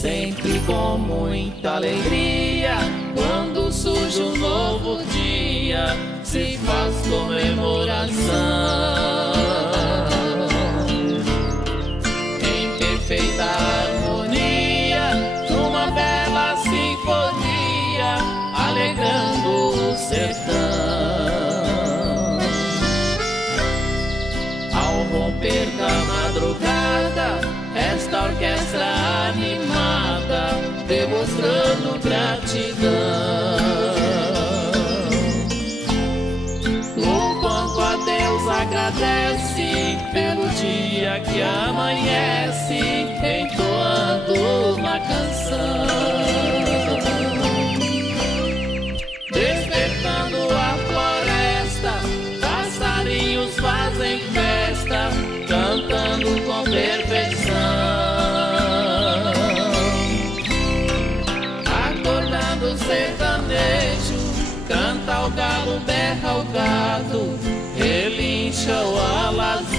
sempre com muita alegria. Quando surge um novo dia, se faz comemoração. Em perfeita harmonia, numa bela sinfonia, alegrando o sertão. Ao romper da madrugada, esta orquestra animada, demonstrando gratidão. Louvando a Deus agradece pelo dia que amanhece, entoando uma canção. Despertando a floresta, passarinhos fazem festa, cantando com perfeição. Acordando o sertanejo, canta o galo, berra o gado, relincha o alazão.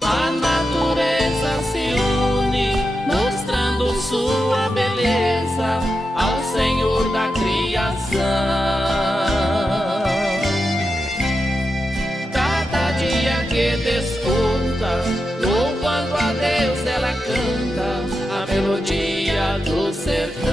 A natureza se une, mostrando sua beleza ao Senhor da criação. Que desponta, louvando a Deus, ela canta a melodia do sertão.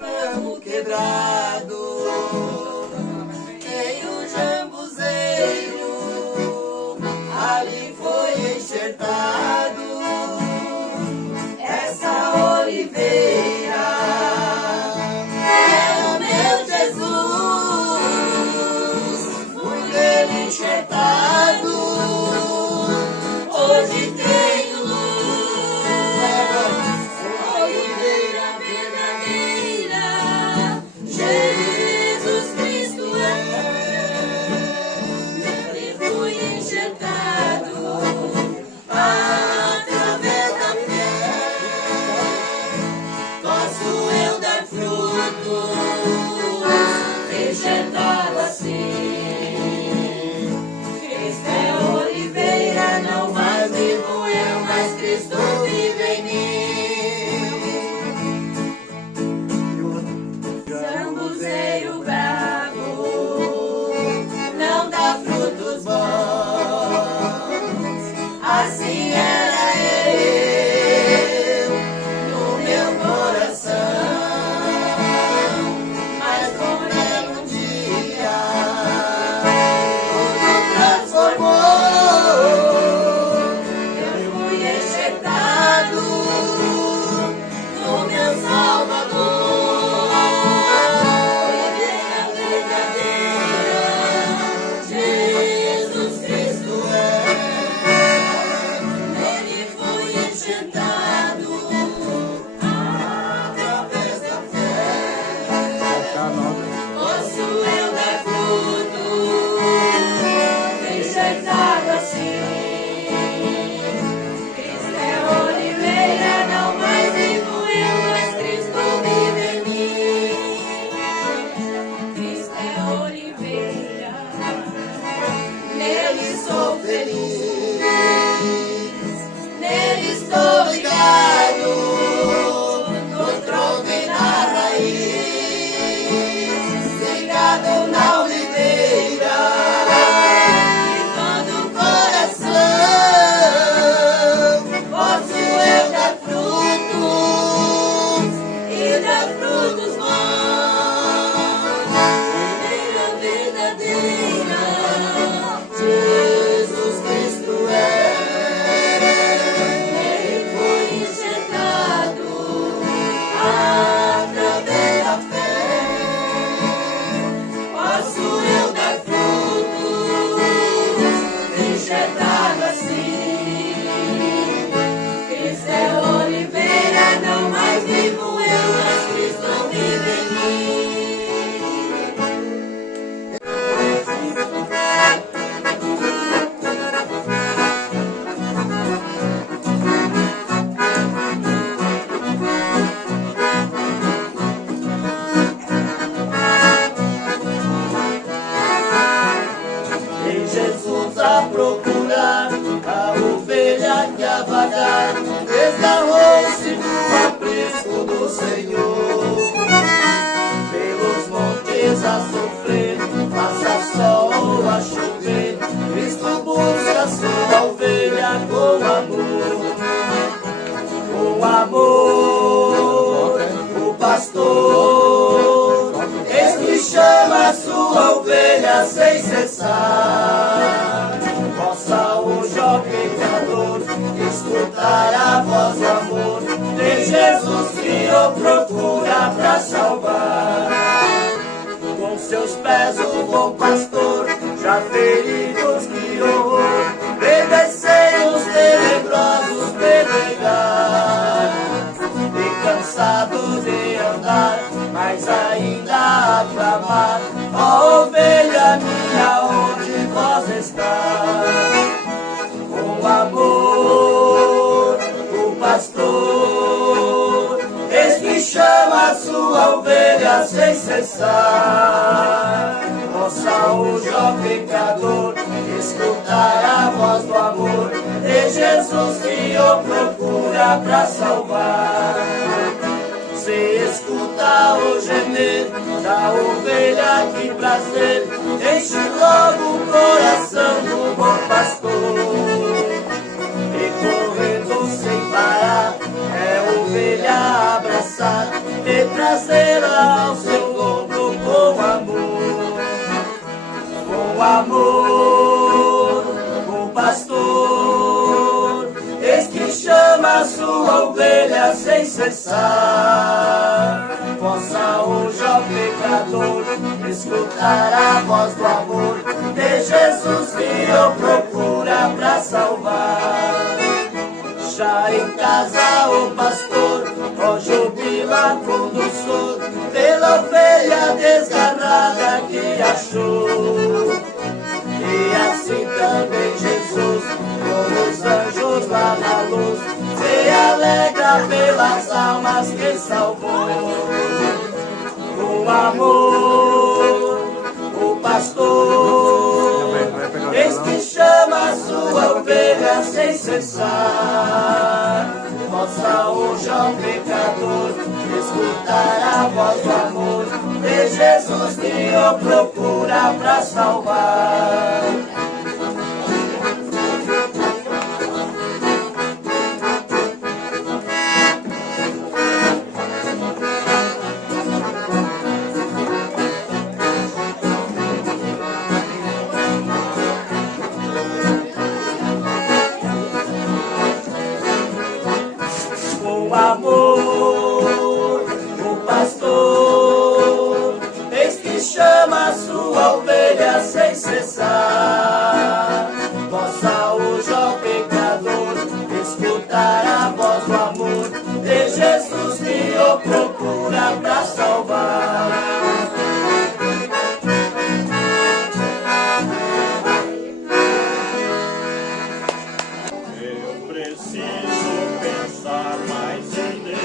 Ramo quebrado, tem o jambuzeiro, ali foi enxertado essa oliveira. É o meu Jesus, fui nele enxertado. Hoje tenho luz, a oliveira verdadeira, Jesus Cristo nele fui enxertado. Através da fé, posso eu dar frutos, enxertado assim. Cristo é oliveira, não mais vivo eu, mas Cristo vive em mim. Jambuzeiro bravo, não dá frutos bons, assim era eu no meu coração. Mas porém um dia tudo transformou. Eu fui enxertado no meu Salvador. Oliveira verdadeira, Jesus Cristo nele fui enxertado. Através da fé, posso eu dar fruto, enxertado assim. Cristo é oliveira, não mais vivo eu, mas Cristo vive em mim. Cristo é oliveira, nele sou feliz, nele estou ligado. Senhor. Pelos montes a sofrer, faça sol a chover, Cristo busca sua ovelha com amor. Com amor, o pastor, eis que chama sua ovelha sem cessar. Possa hoje, ó pecador, escutar a voz do amor de Jesus que o procura pra salvar. Com seus pés o bom pastor, já feridos guiou, obedecei os tenebrosos pedregar. E cansado de andar, mas ainda a clamar, ó ovelha minha, onde vós está? Com amor, o pastor, eis que chama a sua ovelha sem cessar. Possa hoje, ó pecador, escutar a voz do amor de Jesus que o procura pra salvar. Se escuta o gemer da ovelha, que prazer, enche logo o coração do bom pastor. E correndo sem parar, é ovelha abraçar e trazê-la ao seu lombo com amor. Com amor, o pastor, eis que chama a sua ovelha sem cessar. Possa hoje, ó pecador, escutar a voz do amor de Jesus que o procura pra salvar. Já em casa o pastor, ó jubila condutor, pela ovelha desgarrada que achou. E assim também Jesus, com os anjos lá na luz, se alegra pelas almas que salvou. Com amor, o pastor, eis que chama a sua ovelha sem cessar. Possa hoje, ó pecador, escutar a voz do amor de Jesus que o procura pra salvar. Com amor, o pastor, eis que chama a sua ovelha sem cessar. Possa hoje, ó pecador, escutar a voz do amor de Jesus que o procura pra salvar. Eu preciso pensar mais em Deus.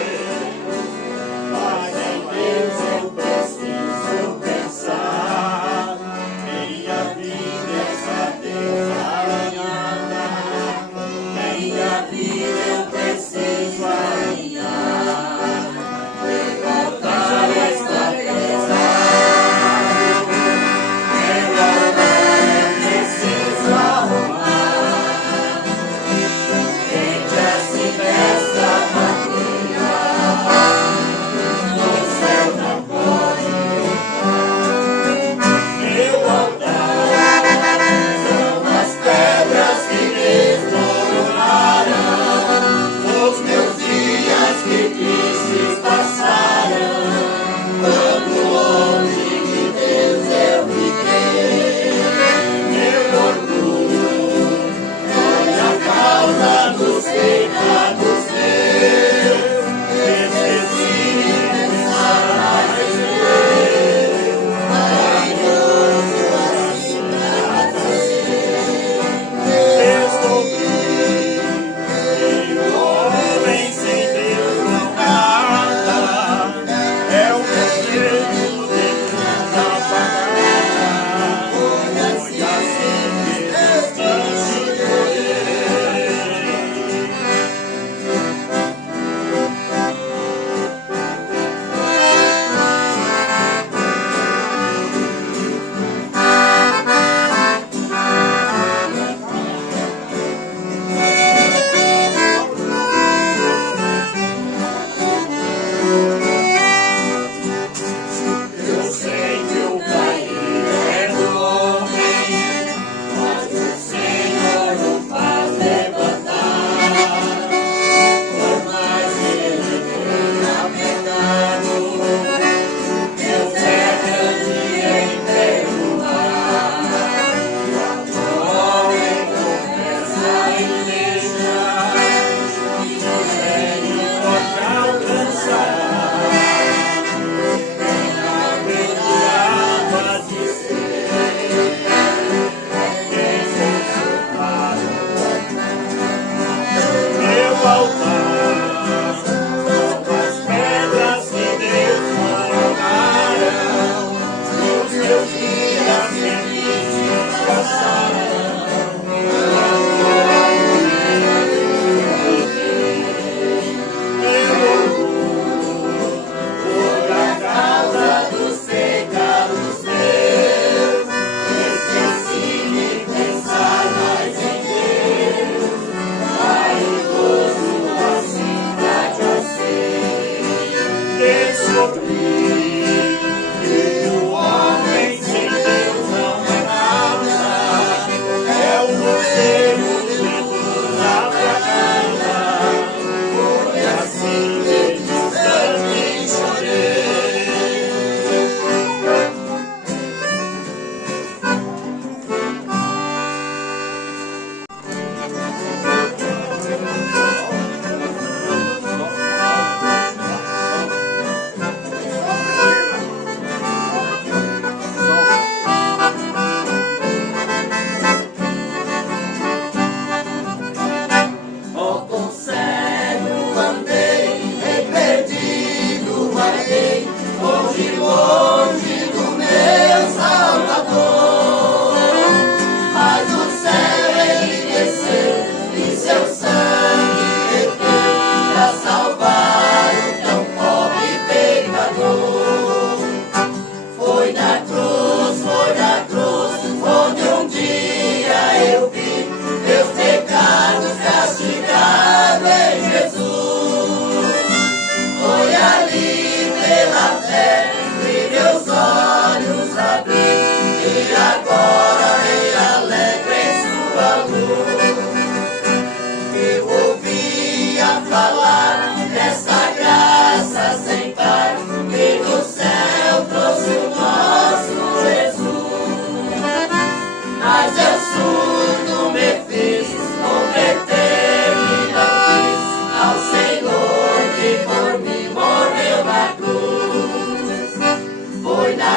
a falar dessa graça sem par que do céu trouxe o nosso Jesus. Mas eu surdo me fiz, converter-me não quis ao Senhor que por mim morreu na cruz. Foi na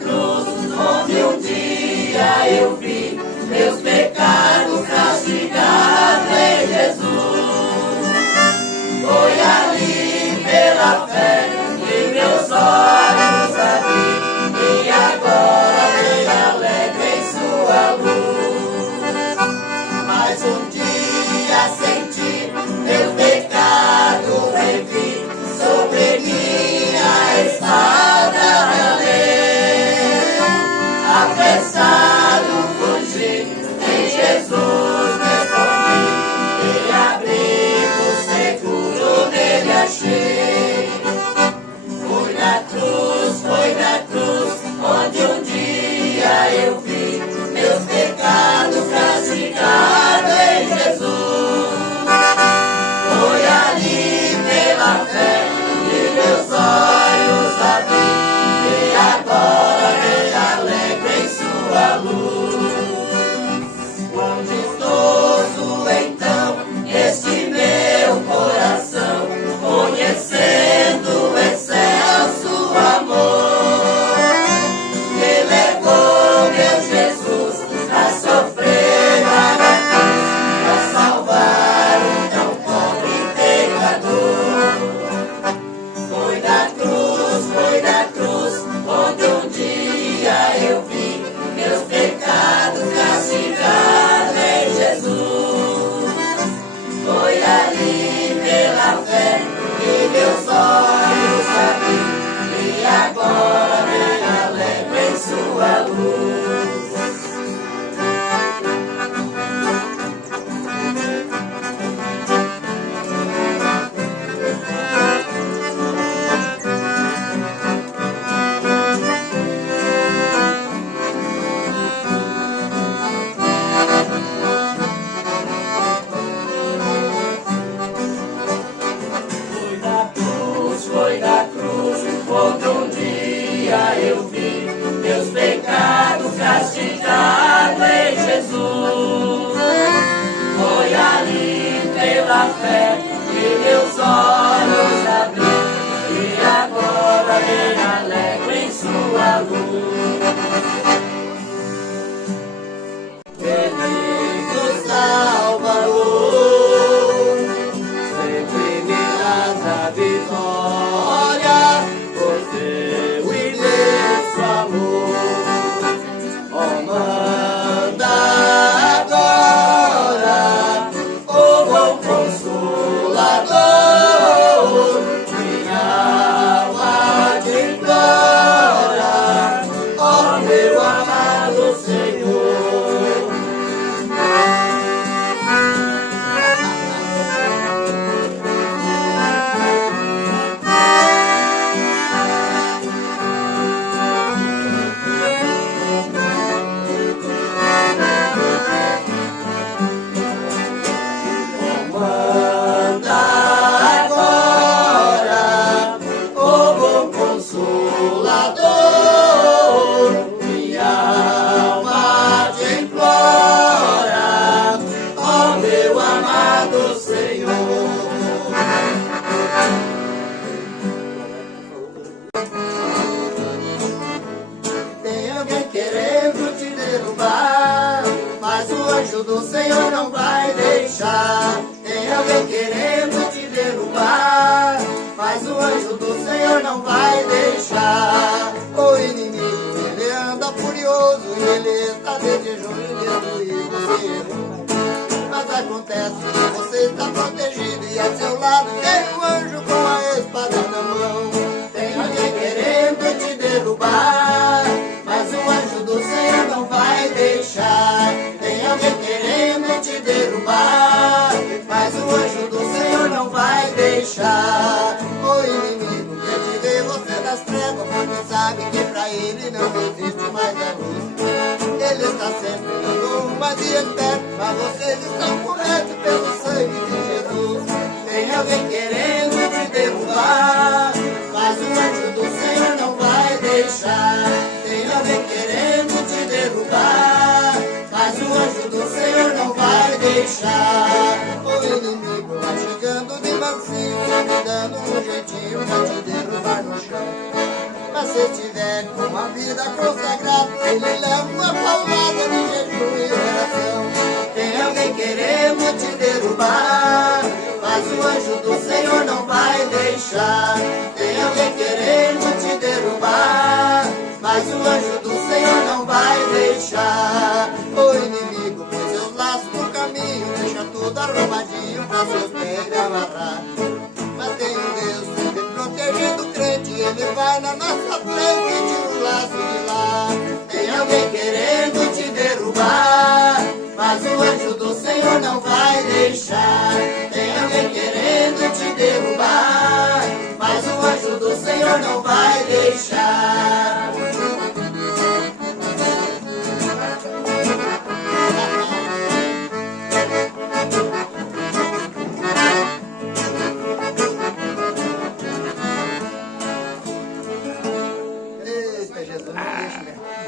cruz, onde um dia eu vi meus pecados castigados em Jesus. Foi ali pela fé que meus olhos abri, e agora bem alegre em sua luz. Mas um dia senti meu pecado revi, sobre minha espada ralei. Apressado fugi, em Jesus me escondi, e abrigo seguro nele achei. Foi na cruz, onde um dia eu vi meus pecados castigados em Jesus. Foi ali pela fé que meus olhos abri, e agora bem alegre em sua luz. Quão distoso então este meu coração, conhecendo o excelso amor, que levou meu Jesus a sofrer na cruz, a salvar um tão pobre pecador. Foi na cruz, onde um dia eu vi meus pecados castigados em Jesus. Foi ali pela fé que meus olhos abri, e agora bem alegre em sua luz. Foi na cruz, onde um dia eu vi meus pecados castigados em Jesus. Foi ali pela fé que meus olhos abri, e agora bem alegre em sua luz. Feliz o Salvador, sempre me dás a vitória, por teu imenso amor. Oh, manda agora o bom Consolador, minha alma te implora, ó meu amado Senhor. Manda agora o bom Consolador, minha alma te implora, ó meu amado Senhor. Tem alguém querendo te derrubar, mas o anjo do Senhor não vai deixar. Tem alguém querendo te derrubar, mas o anjo do Senhor não vai deixar. O inimigo, ele anda furioso, e ele está desejando destruir você. Mas acontece que você está protegido, e ao seu lado tem um anjo com a espada na mão. Tem alguém querendo te derrubar, mas o anjo do Senhor não vai deixar. Tem alguém querendo te derrubar, mas o anjo do Senhor não vai deixar. O inimigo quer te ver você das trevas, porque sabe que pra ele não existe mais a luz. Ele está sempre dando uma de esperto, mas vocês estão cobertos pelo sangue de Jesus. uma vida consagrada, ele leva uma paulada de jejum e oração. Tem alguém querendo te derrubar, mas o anjo do Senhor não vai deixar. Tem alguém querendo te derrubar, mas o anjo do Senhor não vai deixar. O inimigo pôs seus laços no caminho, deixa tudo arrumadinho pra seus pés amarrar. Mas tem um Deus sempre protegendo o crente, ele vai na nossa frente e tira o laço de lá. Tem alguém querendo te derrubar, mas o anjo do Senhor não vai deixar. Tem alguém querendo te derrubar, mas o anjo do Senhor não vai deixar. Eita, Jesus, não deixa mesmo.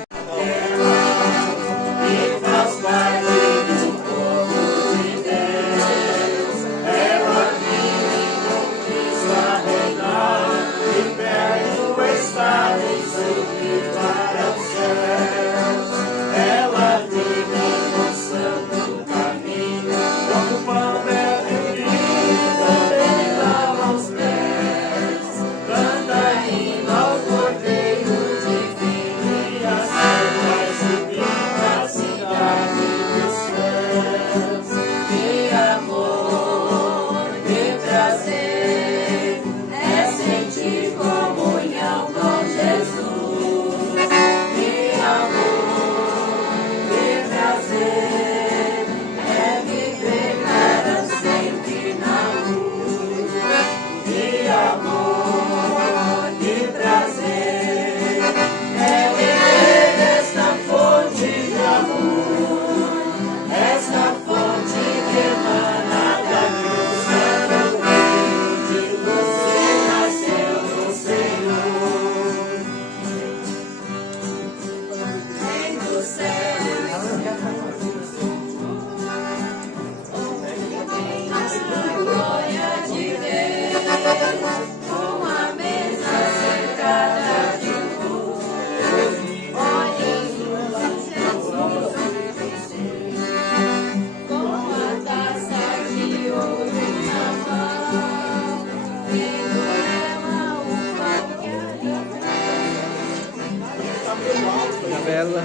Isabela.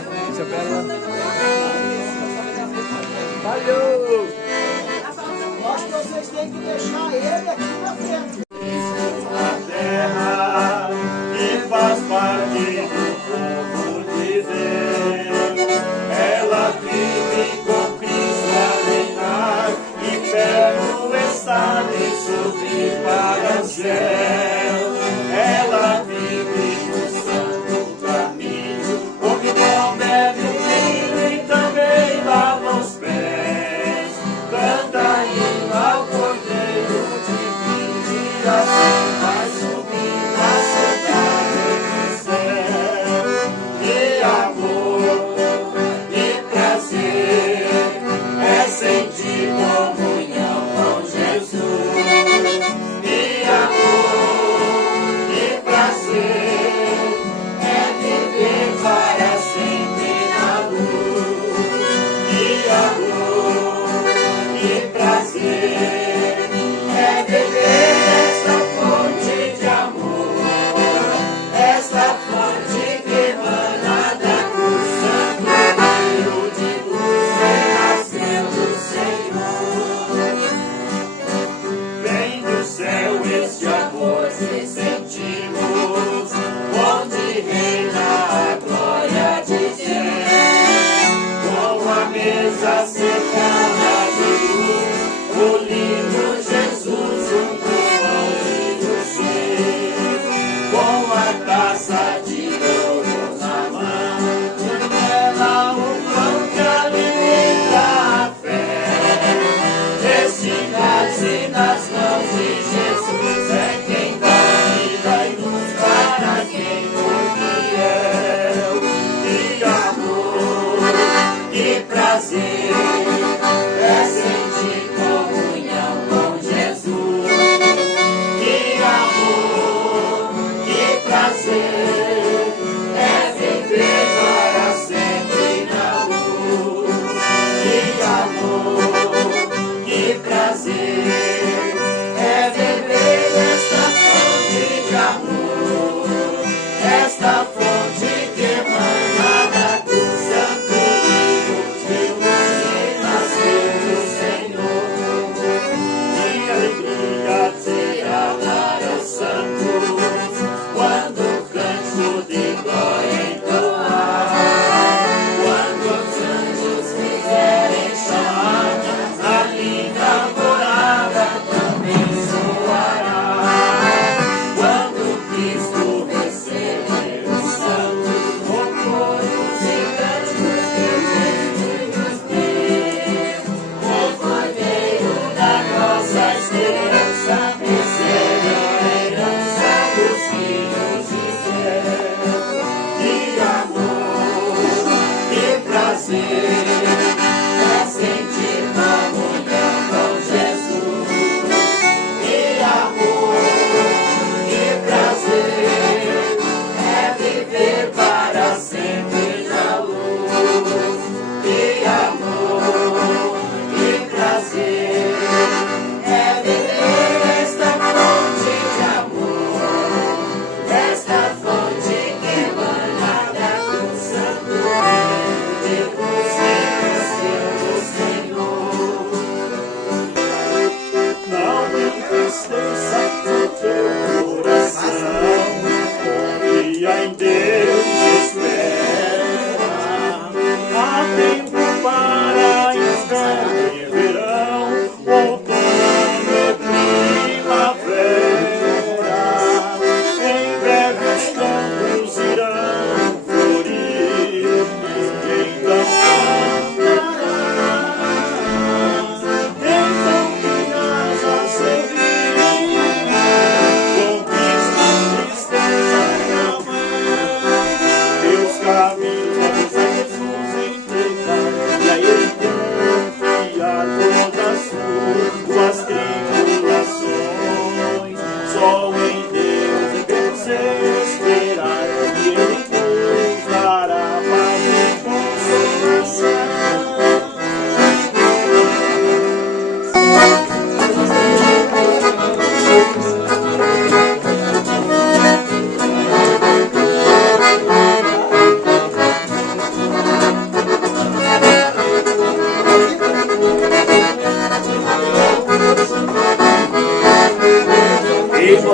Valeu! Acho que vocês têm que deixar ele aqui na frente. A terra que faz parte do povo de Deus, ela vive com Cristo a reinar, e perto está de subir para o céu. Ela vive no santo caminho, onde não bebe vinho e também lava os pés. Canta hino ao Cordeiro divino, e assim vai subir a cidade do céu. E amor e prazer é sentir comunhão com Jesus. E amor e prazer é viver para sempre na luz. E amor e prazer é beber esta fonte de amor, esta fonte que emana da cruz. Santo Rio de luz renasceu do Senhor. Vem do céu este amor que sentimos, onde reina a glória de Deus. Com a mesa cercada de luz, o lindo Jesus junto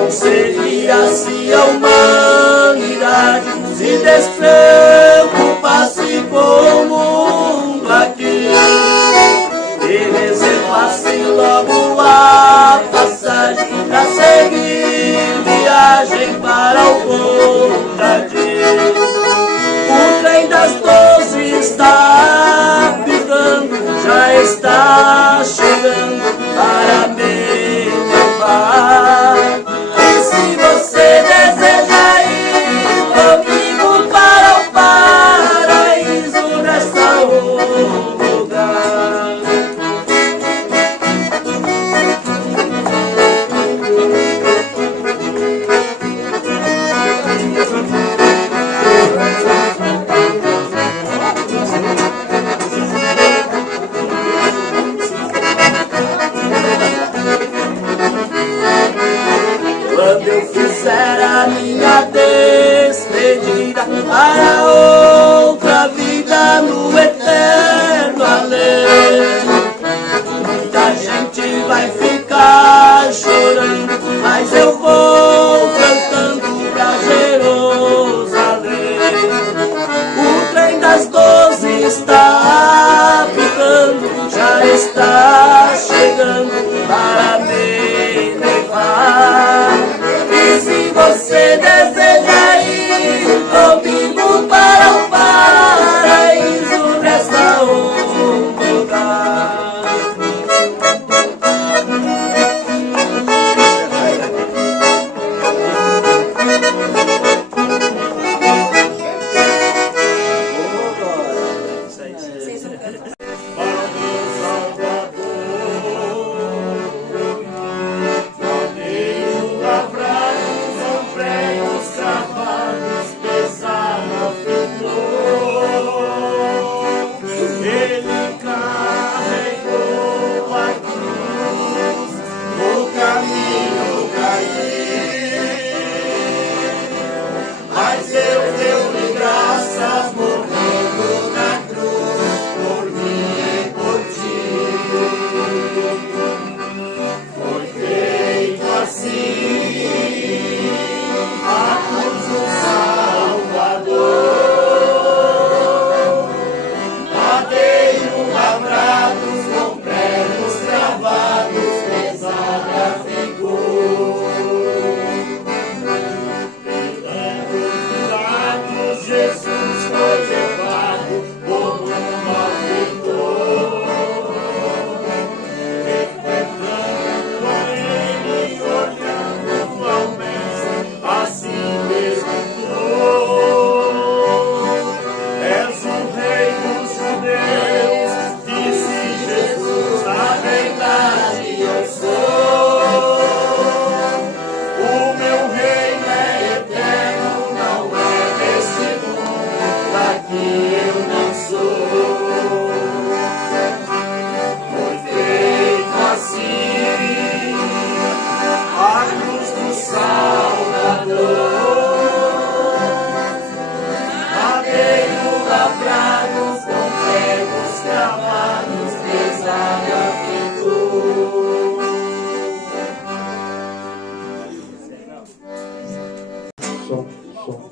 bom seria se a humanidade se despreocupasse com o mundo aqui e reservasse logo a passagem pra seguir viagem para o Conradinho. O trem das 12 está pitando, já está chegando para me levar. E se você deseja ir comigo para o paraíso, resta um lugar. Quando eu fizer a minha despedida para outra vida no eterno além, muita gente vai ficar chorando, mas eu vou cantando pra Jerusalém. O trem das 12 está pitando, já está chegando para me levar. E se você deseja ir comigo para o paraíso, resta um lugar.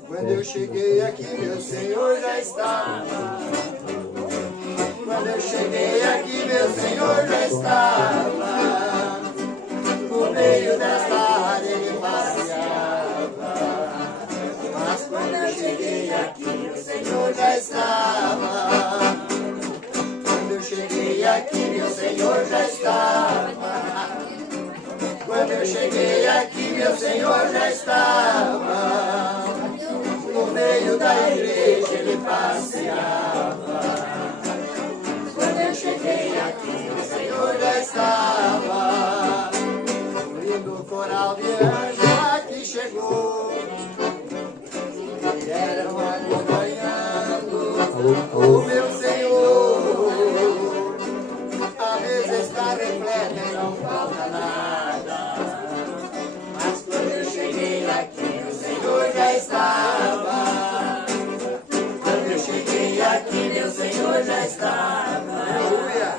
Quando eu cheguei aqui, meu Senhor já estava. Quando eu cheguei aqui, meu Senhor já estava. No meio desta área ele passeava. Mas quando eu cheguei aqui, meu Senhor já estava. Quando eu cheguei aqui, meu Senhor já estava. Quando eu cheguei aqui, meu Senhor já estava. No meio da igreja ele passeava. Quando eu cheguei aqui, o Senhor já estava. O lindo coral de anjos aqui chegou. Vieram acompanhando o meu Senhor. A mesa está repleta e não falta nada. Mas quando eu cheguei aqui, o Senhor já estava. Quando eu cheguei aqui, meu Senhor já estava. Aleluia.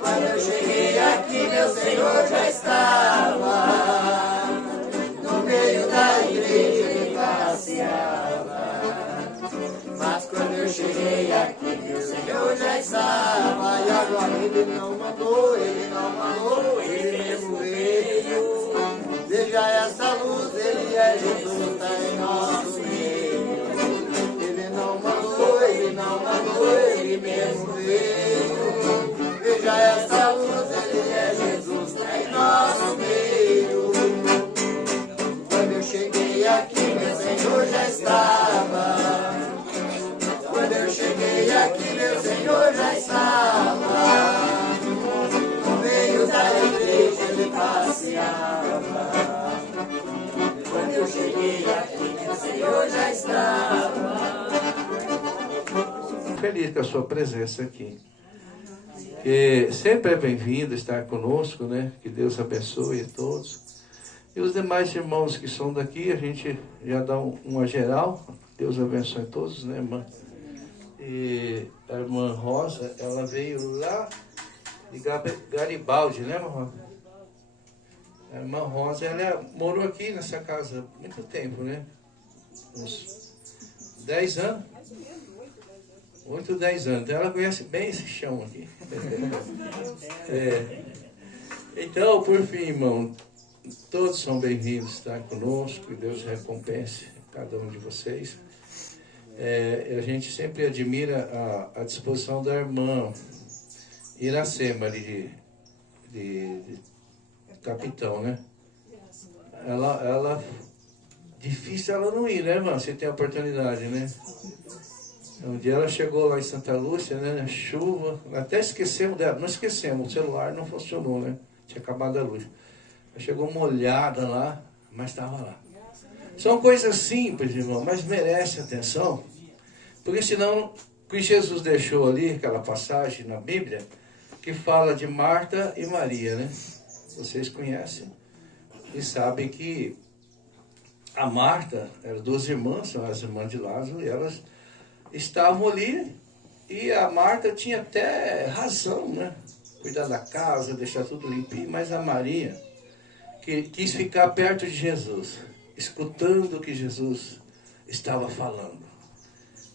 Quando eu cheguei aqui, meu Senhor já estava. No Veja essa luz, ele é Jesus, tá em nosso meio. Ele não mandou, ele mesmo veio. Veja essa luz, ele é Jesus, tá em nosso meio. Quando eu cheguei aqui, meu Senhor já estava. Quando eu cheguei aqui, meu Senhor já estava. No meio da igreja ele passeava. Quando eu cheguei aqui, meu Senhor já estava. Feliz com a sua presença aqui. Que sempre é bem-vindo estar conosco, né? Que Deus abençoe a todos. E os demais irmãos que são daqui, a gente já dá uma geral. Deus abençoe todos, né, irmã? E a irmã Rosa, ela veio lá de Garibaldi, né, irmã Rosa? A irmã Rosa, ela morou aqui nessa casa há muito tempo, né? Uns 10 anos. 8, 10 anos. Então ela conhece bem esse chão aqui. Então, por fim, irmão, todos são bem-vindos a estar conosco, que Deus recompense cada um de vocês. A gente sempre admira a disposição da irmã Iracema, ali de Capitão, né? Ela difícil ela não ir, né, irmã? Você tem a oportunidade, né? Um dia ela chegou lá em Santa Lúcia, né? Chuva, até esquecemos dela, não esquecemos, o celular não funcionou, né? Tinha acabado a luz. Ela chegou molhada lá, mas estava lá. São coisas simples, irmão, mas merece atenção, porque senão, o que Jesus deixou ali, aquela passagem na Bíblia, que fala de Marta e Maria, né? Vocês conhecem e sabem que a Marta, eram 2 irmãs, são as irmãs de Lázaro, e elas estavam ali, e a Marta tinha até razão, né? Cuidar da casa, deixar tudo limpinho, mas a Maria, que quis ficar perto de Jesus, escutando o que Jesus estava falando.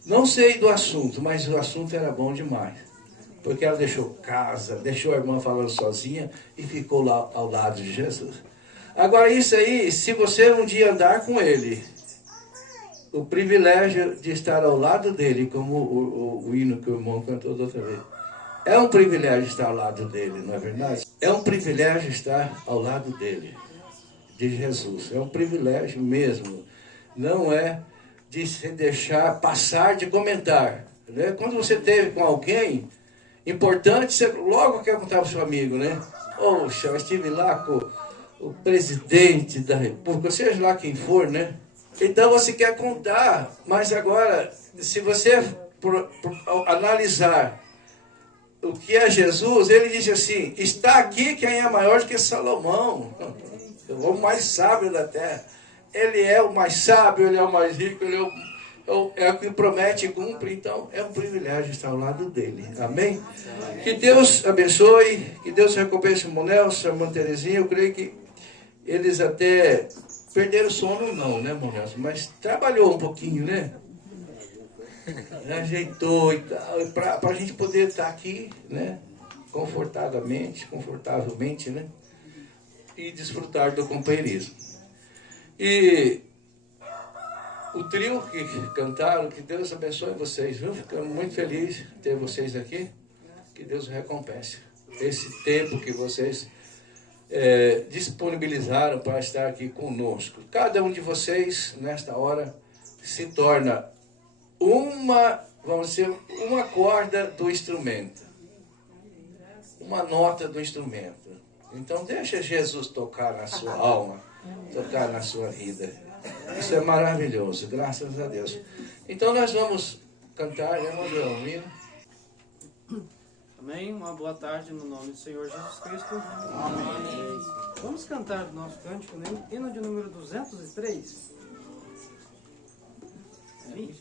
Não sei do assunto, mas o assunto era bom demais. Porque ela deixou casa, deixou a irmã falando sozinha e ficou lá ao lado de Jesus. Agora isso aí, se você um dia andar com ele, o privilégio de estar ao lado dele, como o hino que o irmão cantou da outra vez, é um privilégio estar ao lado dele, não é verdade? É um privilégio estar ao lado dele, de Jesus. É um privilégio mesmo. Não é de se deixar passar de comentar, né? Quando você esteve com alguém importante, você logo quer contar para o seu amigo, né? Poxa, eu estive lá com o presidente da República, seja lá quem for, né? Então você quer contar, mas agora, se você analisar o que é Jesus, ele diz assim: está aqui quem é maior do que Salomão, o mais sábio da terra. Ele é o mais sábio, ele é o mais rico, ele é o que promete e cumpre. Então é um privilégio estar ao lado dele. Amém? Que Deus abençoe, que Deus recompense o irmão Nelson, a irmã Terezinha. Eu creio que eles até perderam o sono, não, né, irmão Nelson? Mas trabalhou um pouquinho, né? Ajeitou e tal, para a gente poder estar aqui, né? Confortavelmente, né? E desfrutar do companheirismo. E o trio que cantaram, que Deus abençoe vocês, viu? Ficamos muito felizes de ter vocês aqui. Que Deus recompense esse tempo que vocês disponibilizaram para estar aqui conosco. Cada um de vocês, nesta hora, se torna uma corda do instrumento, uma nota do instrumento. Então deixa Jesus tocar na sua alma, tocar na sua vida. Isso é maravilhoso, graças a Deus. Então nós vamos cantar, né, um hino. Amém? Uma boa tarde no nome do Senhor Jesus Cristo. Amém. Vamos cantar o nosso cântico, né? Hino de número 203. Amém? Meio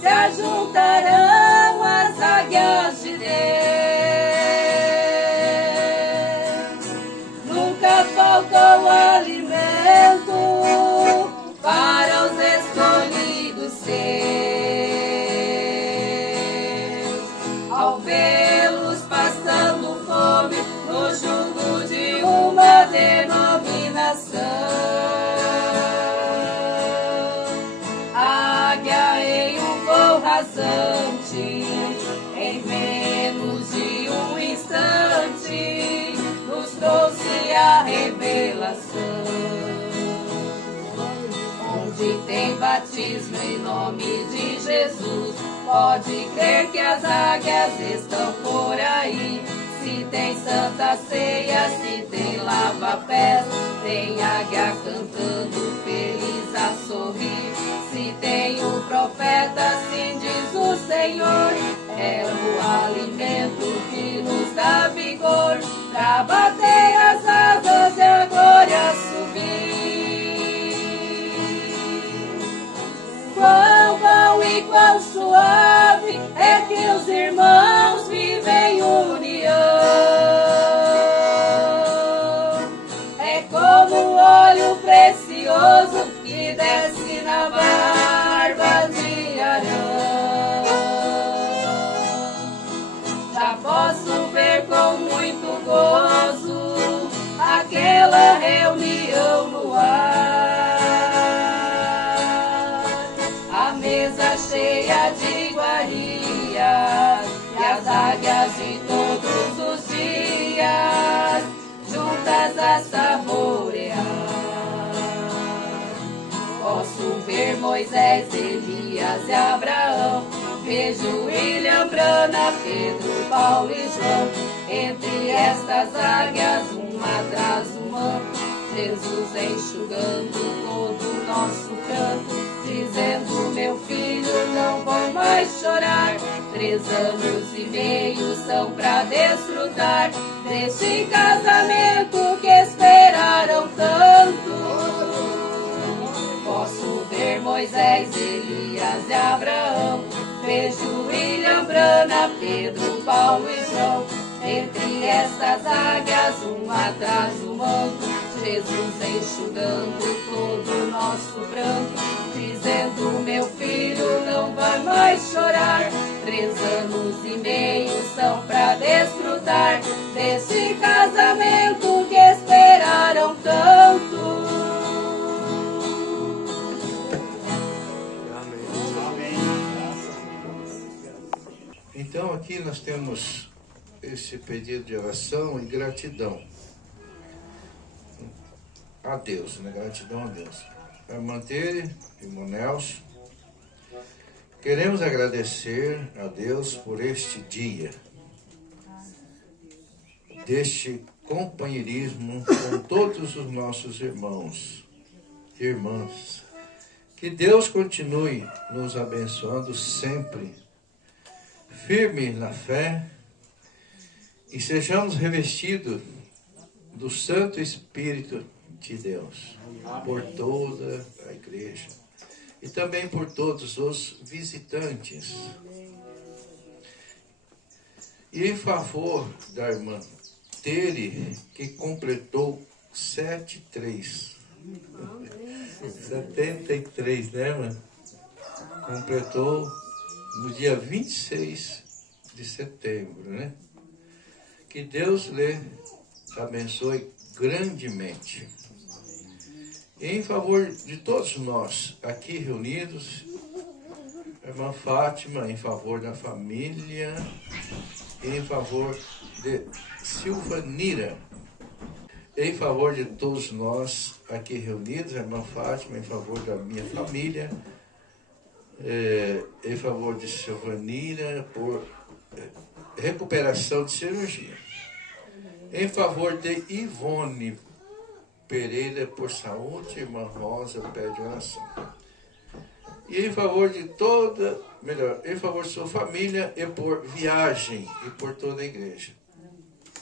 se ajuntarão as águias de Deus. Nunca faltou alimento para os escolhidos seus. Ao vê-los passando fome no jugo de uma denominação, a águia em um voo rasante, em menos de um instante, nos trouxe a revelação. Onde tem batismo em nome de Jesus, pode crer que as águias estão por aí. Se tem santa ceia, se tem lava-pés, tem águia cantando feliz a sorrir. Se tem o profeta, assim diz o Senhor, é o alimento que nos dá vigor pra bater as asas e a glória subir. Quão bom e quão suave é que os irmãos vivem em união. É como óleo precioso que desce na barba de Arão. Já posso ver com muito gozo aquela reunião no ar, a mesa cheia de iguarias e as águias de todos os dias juntas a saborear. Posso ver Moisés, Elias e Abraão, vejo William, Brana, Pedro, Paulo e João. Entre estas águias, uma atrás uma, Jesus enxugando todo o nosso pranto, dizendo: meu filho, não vou mais chorar. 3 anos e meio são pra desfrutar deste casamento que esperaram tanto. Posso ver Moisés, Elias e Abraão, vejo William, Brana, Pedro, Paulo e João. Entre estas águias, uma atrás do manto, Jesus enxugando todo o nosso pranto, dizendo: meu filho, não vai mais chorar. 3 anos e meio são pra desfrutar deste casamento que esperaram tanto. Então aqui nós temos esse pedido de oração e gratidão a Deus, né? Gratidão a Deus. A irmã Tere, irmão Nelson, queremos agradecer a Deus por este dia, deste companheirismo com todos os nossos irmãos e irmãs. Que Deus continue nos abençoando sempre, firme na fé, e sejamos revestidos do Santo Espírito de Deus por toda a igreja e também por todos os visitantes. E em favor da irmã Tere, que completou 73, né, irmã? Completou no dia 26 de setembro, né? Que Deus lhe abençoe grandemente. E em favor de todos nós aqui reunidos, a irmã Fátima, em favor da família, e em favor de Silvanira, em favor de todos nós aqui reunidos, a irmã Fátima, em favor da minha família, em favor de Silvanira, por recuperação de cirurgia. Em favor de Ivone Pereira, por saúde, irmã Rosa, pede oração. E em favor de em favor de sua família e por viagem e por toda a igreja.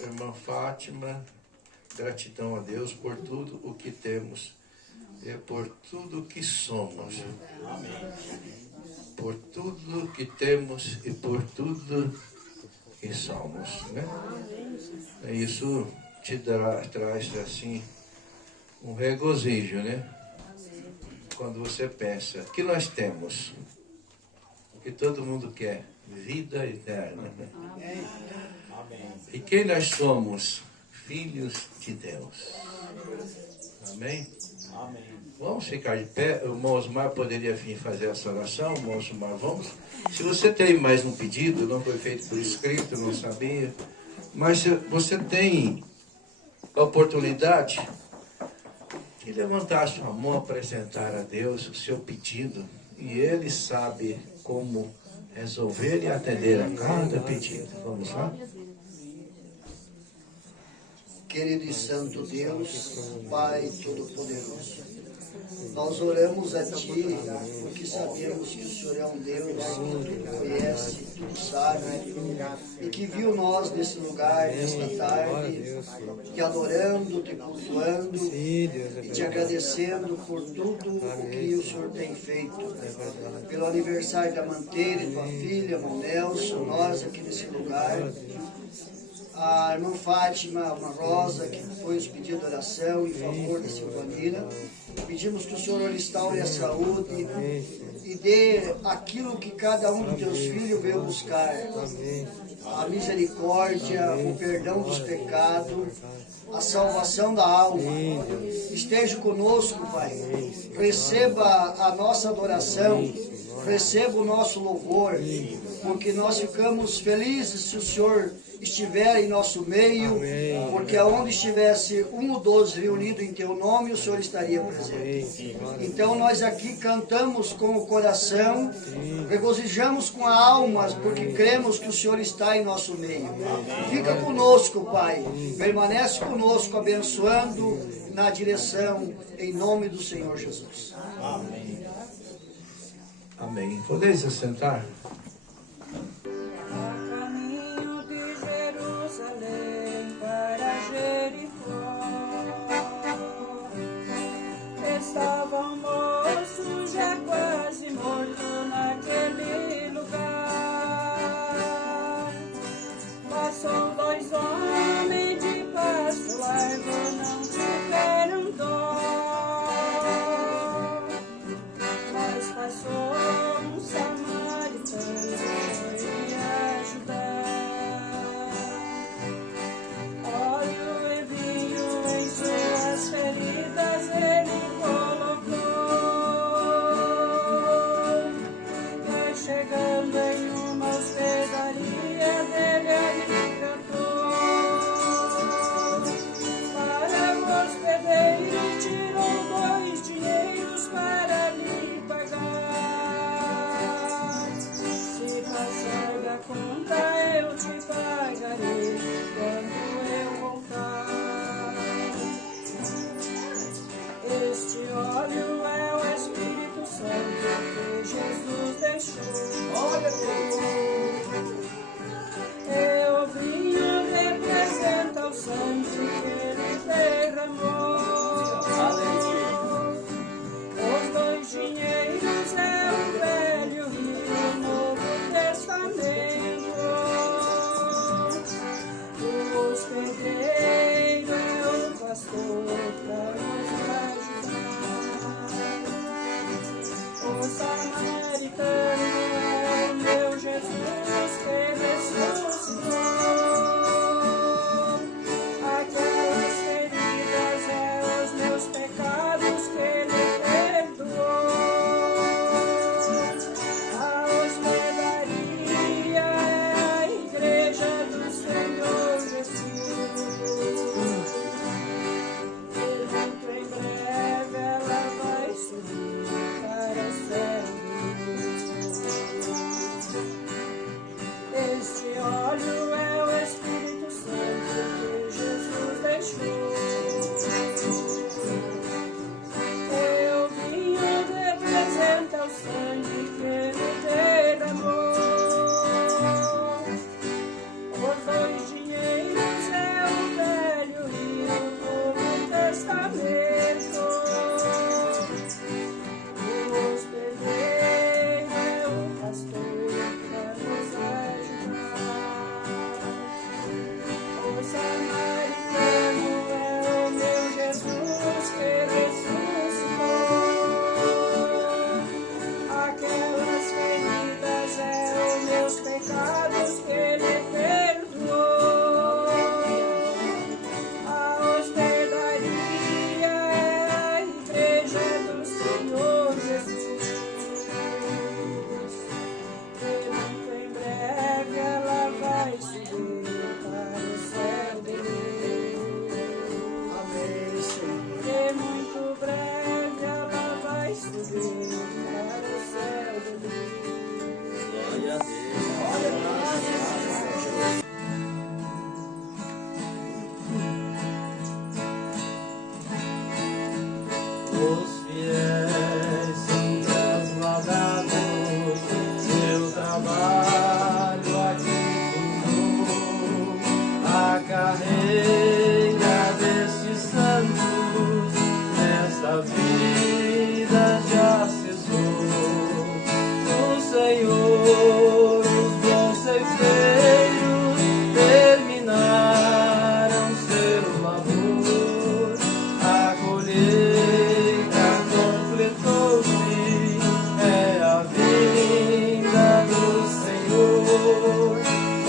Irmã Fátima, gratidão a Deus por tudo o que temos e por tudo o que somos. Amém. por tudo que temos e por tudo que somos, né? Isso te traz assim um regozijo, né? Quando você pensa que nós temos, o que todo mundo quer, vida eterna. Né? E quem nós somos? Filhos de Deus. Amém? Vamos ficar de pé. O irmão Osmar poderia vir fazer essa oração. O irmão Osmar, vamos. Se você tem mais um pedido, não foi feito por escrito, não sabia, mas se você tem a oportunidade de levantar a sua mão, apresentar a Deus o seu pedido, e Ele sabe como resolver e atender a cada pedido. Vamos lá? Querido e santo Deus, Pai Todo-Poderoso, nós oramos a Ti porque sabemos que o Senhor é um Deus que tudo conhece, tudo sabe, e que viu nós nesse lugar, nesta tarde, Te adorando, Te cultuando e Te agradecendo por tudo o que o Senhor tem feito, pelo aniversário da Manteira e Tua filha, irmão Nelson, nós aqui nesse lugar, a irmã Fátima, a irmã Rosa, que foi os pedidos de oração em favor da Silvanina. Pedimos que o Senhor restaure a saúde e dê aquilo que cada um dos teus filhos veio buscar. A misericórdia, o perdão dos pecados, a salvação da alma. Esteja conosco, Pai. Receba a nossa adoração, receba o nosso louvor, porque nós ficamos felizes se o Senhor estiver em nosso meio, porque aonde estivesse um ou dois reunidos em Teu nome, o Senhor estaria presente. Então nós aqui cantamos com o coração, regozijamos com a alma, porque cremos que o Senhor está em nosso meio. Fica conosco, Pai, permanece conosco, abençoando na direção, em nome do Senhor Jesus. Amém. Amém. Podeis assentar? Estava um moço já quase morto naquele lugar. Passou dois homens de passo largo, não tiveram dó. Mas passou um samaritano e foi ajudar. Óleo e vinho em suas feridas ele chegando em uma hospedaria dele ali cantou. Para o hospedeiro tirou 2 dinheiros para lhe pagar. Se passar da conta eu te pagarei quando eu voltar. Este óleo é o Espírito Santo que Jesus deixou. E o vinho representa o sangue que ele derramou. Os 2 dinheiros é o Velho e o Novo Testamento. O hospedeiro é o pastor para nos ajudar. O samaritano meu Jesus que ressuscitou. Aquelas feridas é os meus pecados que Ele perdoou. Os fiéis são trasladados, seu trabalho aqui fundou a carreira destes santos, nesta vida já cessou. O Senhor, os bons ceifeiros terminaram seu labor, a colheita completou-se, é a vinda do Senhor. O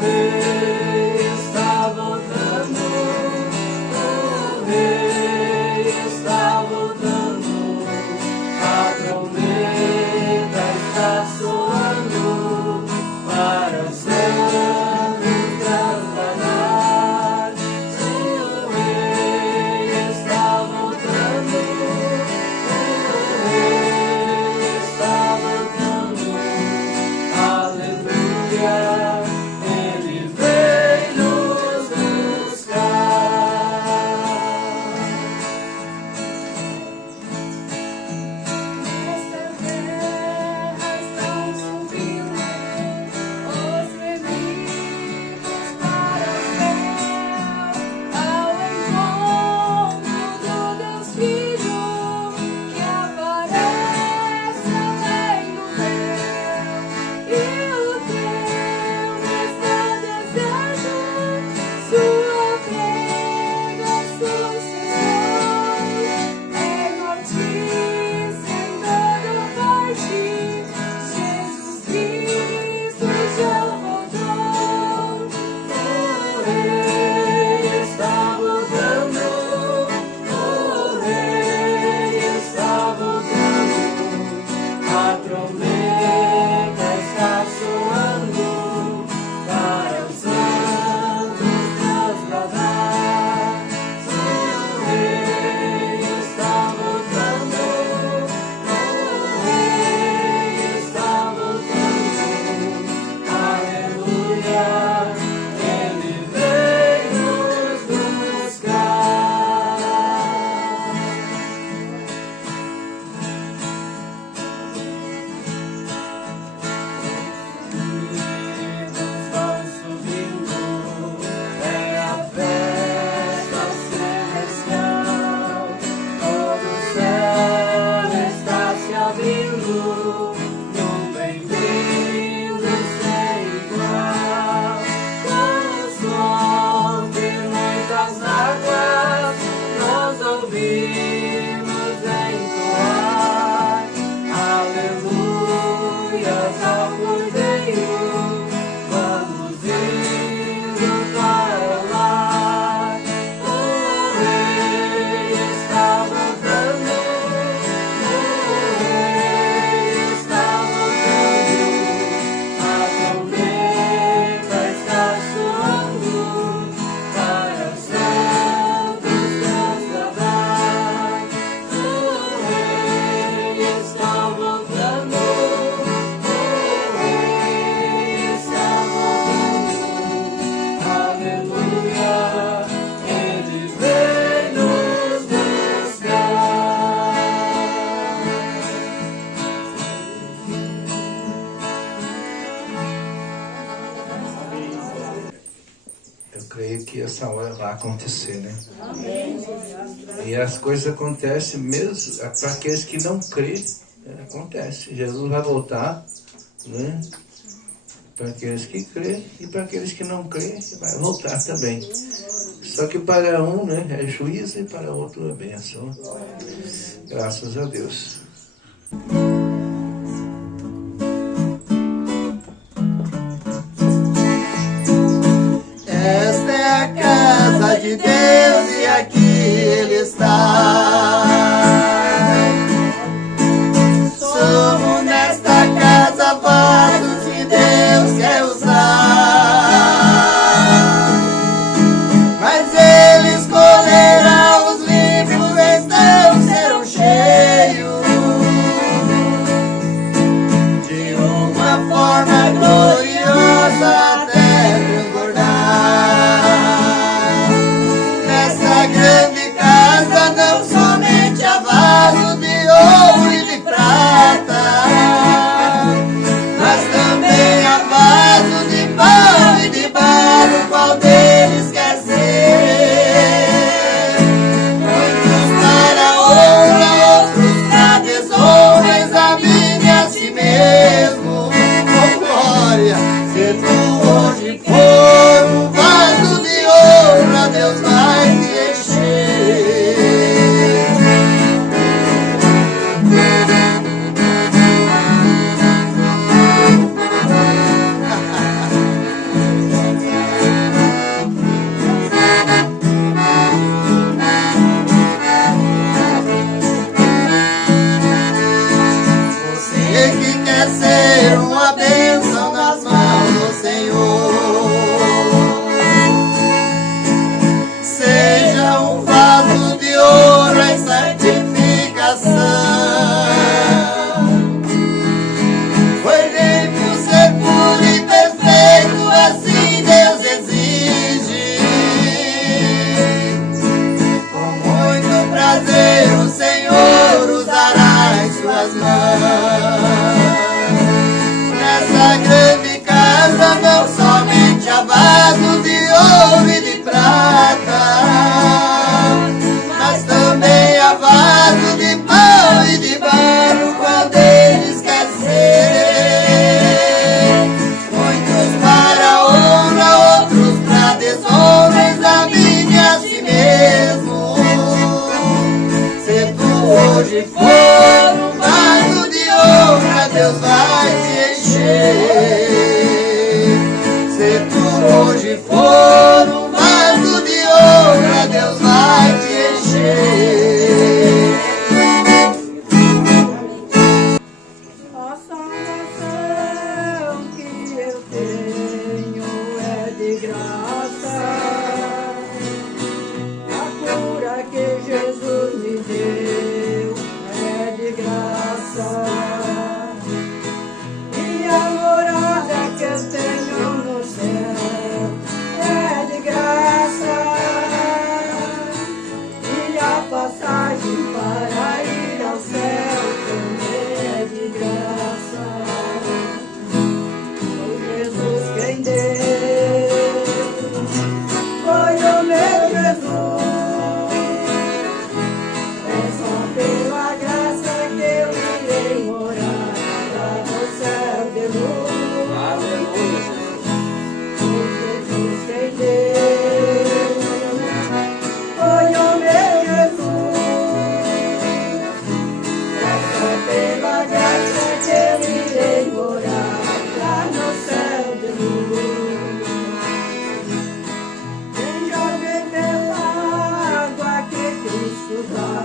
Rei está voltando, o Rei está voltando, a trombeta está soando para os santos trasladar. O Rei está voltando, o Rei está voltando, aleluia, Ele vem nos buscar. Nesta terra estão subindo os remidos para o céu, ao encontro do Deus Filho, que aparece além do véu. E o teu está desejo, sua pregação é notícia em toda parte. Jesus Cristo já voltou. O Rei está voltando, o Rei está voltando, a trombeta está soando para os santos trasladar. O Rei está voltando, o Rei está voltando, aleluia, Ele vem nos buscar. Estão subindo, é a festa celestial, todo o céu está se abrindo, num bem-vindo sem igual. Com o som de muitas águas, nós ouvimos entoar aleluias ao Cordeiro. Vamos indo para lá. O Rei está voltando, o Rei está voltando, a trombeta está soando para os santos trasladar. O Rei está voltando, o Rei está voltando, aleluia, Ele vem nos buscar. Eu creio que essa hora vai acontecer, né? E as coisas acontecem mesmo para aqueles que não creem. Acontece. Jesus vai voltar, né? Para aqueles que creem e para aqueles que não creem, vai voltar também. Só que para um, né, é juízo e para outro é bênção. Graças a Deus. Esta é a casa de Deus e aqui Ele está. Somos nesta casa vasos que Deus quer usar. Mas Ele escolherá os livros, então serão cheios. Nessa grande casa não somente há vasos de ouro e de prata, mas também há vasos de pau e de barro quando eles esquecerem. Muitos para a honra, outros para a desonra, examine a si mesmo. Se tu hoje for um vaso de honra, Deus vai te encher. Se tu hoje for um vaso de honra, Deus vai te encher. A salvação que eu tenho é de graça, a cura que Jesus me deu é de graça, e a morada que eu tenho no céu é de graça, e a passagem para ir ao céu também é de graça. Foi Jesus quem deu, foi o meu Jesus. É só pela graça que eu irei morar lá no céu de luz. Aleluia, Jesus. Foi Jesus quem deu, foi o meu Jesus. É só pela graça que eu irei morar lá no céu de luz. Quem já bebeu a água que Cristo dá,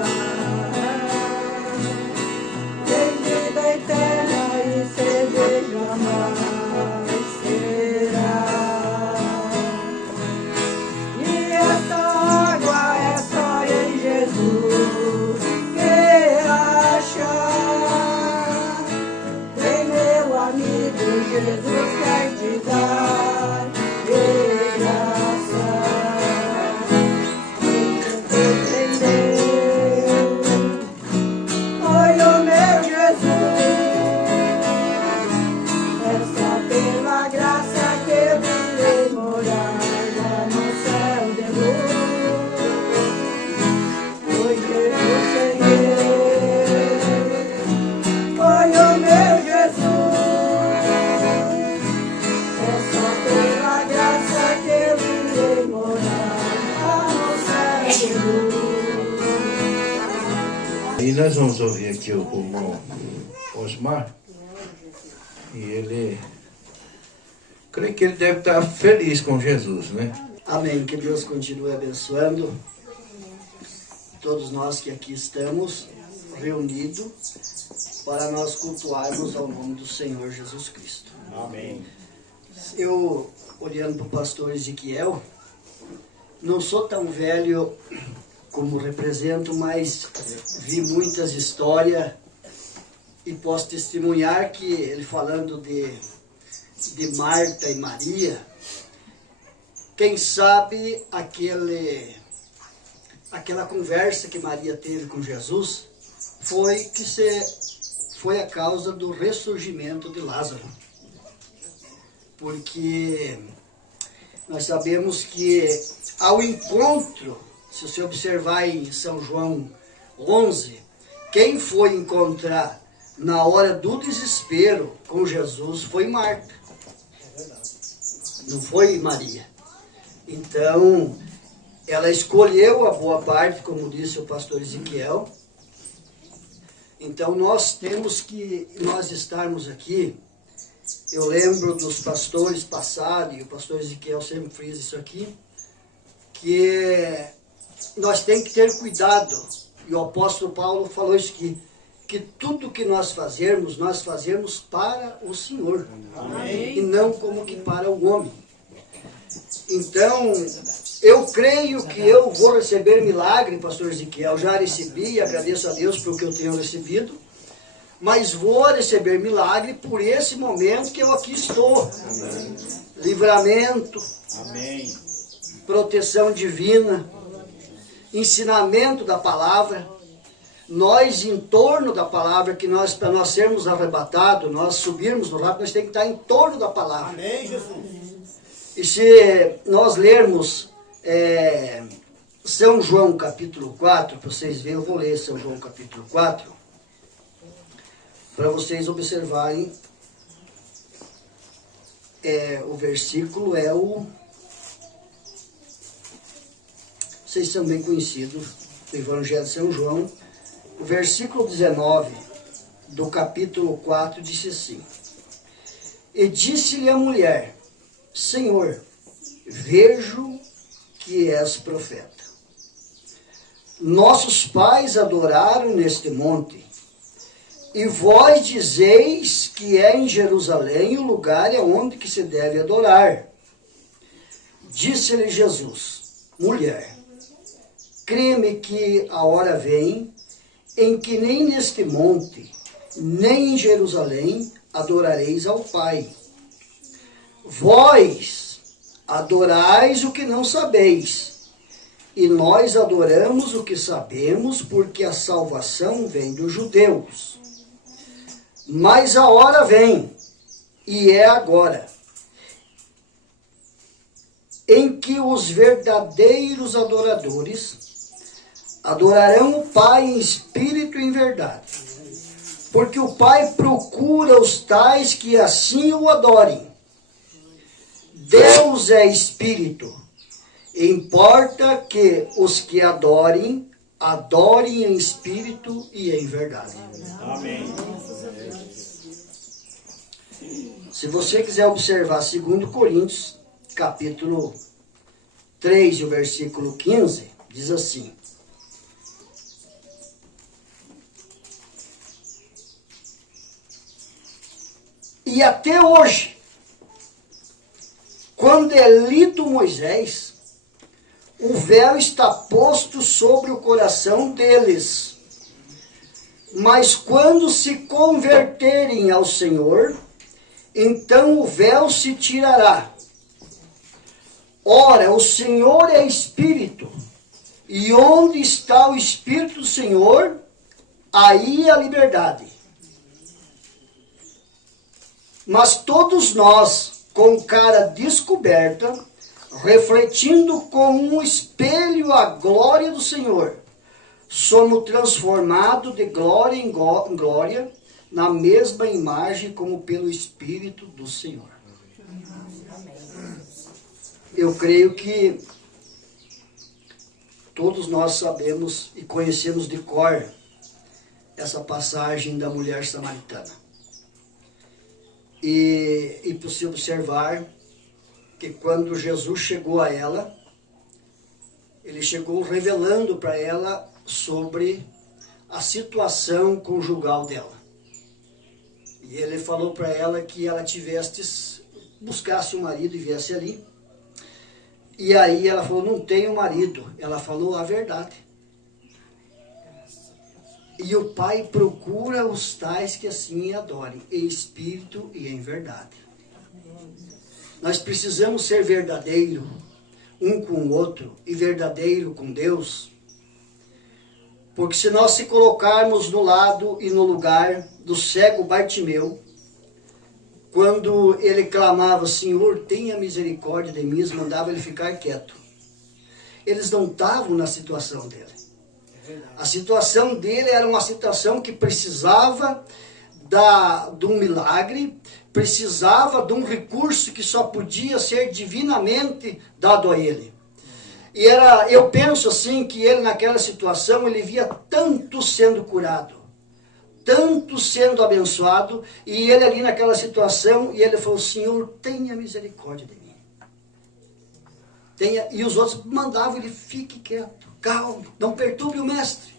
tem vida eterna e sede jamais será. E esta água é só em Jesus que achar. Vem, meu amigo, Jesus quer te dar de graça. Foi o meu Jesus. É só pela graça que eu irei morar lá no céu de luz. Foi Jesus quem deu, foi o meu Jesus. É só pela graça que eu irei morar lá no céu de luz. E nós vamos ouvir aqui o irmão Osmar. E ele, creio que ele deve estar feliz com Jesus, né? Amém. Que Deus continue abençoando todos nós que aqui estamos reunidos para nós cultuarmos ao nome do Senhor Jesus Cristo. Amém. Eu, olhando para o pastor Ezequiel, não sou tão velho como represento, mas vi muitas histórias e posso testemunhar que ele falando de Marta e Maria, quem sabe aquela conversa que Maria teve com Jesus foi a causa do ressurgimento de Lázaro. Porque nós sabemos que ao encontro, se você observar em São João 11, quem foi encontrar na hora do desespero com Jesus foi Marta, não foi Maria. Então, ela escolheu a boa parte, como disse o pastor Ezequiel. Então, nós temos que, nós estarmos aqui, eu lembro dos pastores passados, e o pastor Ezequiel sempre fez isso aqui, que nós temos que ter cuidado, e o apóstolo Paulo falou isso aqui, que tudo que nós fazemos para o Senhor. Amém. E não como que para o homem. Então, eu creio que eu vou receber milagre, pastor Ezequiel, já recebi e agradeço a Deus por que eu tenho recebido, mas vou receber milagre por esse momento que eu aqui estou. Amém. Livramento, amém. Proteção divina, ensinamento da palavra. nós em torno da palavra, que nós, para nós sermos arrebatados, nós subirmos no rápido, nós temos que estar em torno da palavra. Amém, Jesus. E se nós lermos São João capítulo 4, para vocês verem, eu vou ler São João capítulo 4, para vocês observarem, o versículo vocês são bem conhecidos, do Evangelho de São João, o versículo 19 do capítulo 4 disse assim: E disse-lhe a mulher: Senhor, vejo que és profeta. Nossos pais adoraram neste monte, e vós dizeis que é em Jerusalém o lugar onde que se deve adorar. Disse-lhe Jesus: Mulher, crê-me que a hora vem em que nem neste monte, nem em Jerusalém adorareis ao Pai. Vós adorais o que não sabeis, e nós adoramos o que sabemos, porque a salvação vem dos judeus. Mas a hora vem, e é agora, em que os verdadeiros adoradores adorarão o Pai em espírito e em verdade. Porque o Pai procura os tais que assim o adorem. Deus é espírito. Importa que os que adorem, adorem em espírito e em verdade. Amém. Se você quiser observar 2 Coríntios, capítulo 3, o versículo 15, diz assim: E até hoje, quando é lido Moisés, o véu está posto sobre o coração deles. Mas quando se converterem ao Senhor, então o véu se tirará. Ora, o Senhor é Espírito, e onde está o Espírito do Senhor, aí a liberdade. Mas todos nós, com cara descoberta, refletindo com um espelho a glória do Senhor, somos transformados de glória em glória, na mesma imagem como pelo Espírito do Senhor. Eu creio que todos nós sabemos e conhecemos de cor essa passagem da mulher samaritana. E possível observar que quando Jesus chegou a ela, ele chegou revelando para ela sobre a situação conjugal dela. E ele falou para ela que ela buscasse um marido e viesse ali. E aí ela falou: não tenho marido. Ela falou a verdade. E o Pai procura os tais que assim adorem, em espírito e em verdade. Nós precisamos ser verdadeiro um com o outro e verdadeiro com Deus. Porque se nós se colocarmos no lado e no lugar do cego Bartimeu, quando ele clamava: Senhor, tenha misericórdia de mim, eles mandavam ele ficar quieto. Eles não estavam na situação dele. A situação dele era uma situação que precisava de um milagre, precisava de um recurso que só podia ser divinamente dado a ele. E eu penso assim, que ele naquela situação, ele via tanto sendo curado, tanto sendo abençoado, e ele ali naquela situação, e ele falou: Senhor, tenha misericórdia de mim. E os outros mandavam ele: fique quieto, calmo, não perturbe o mestre.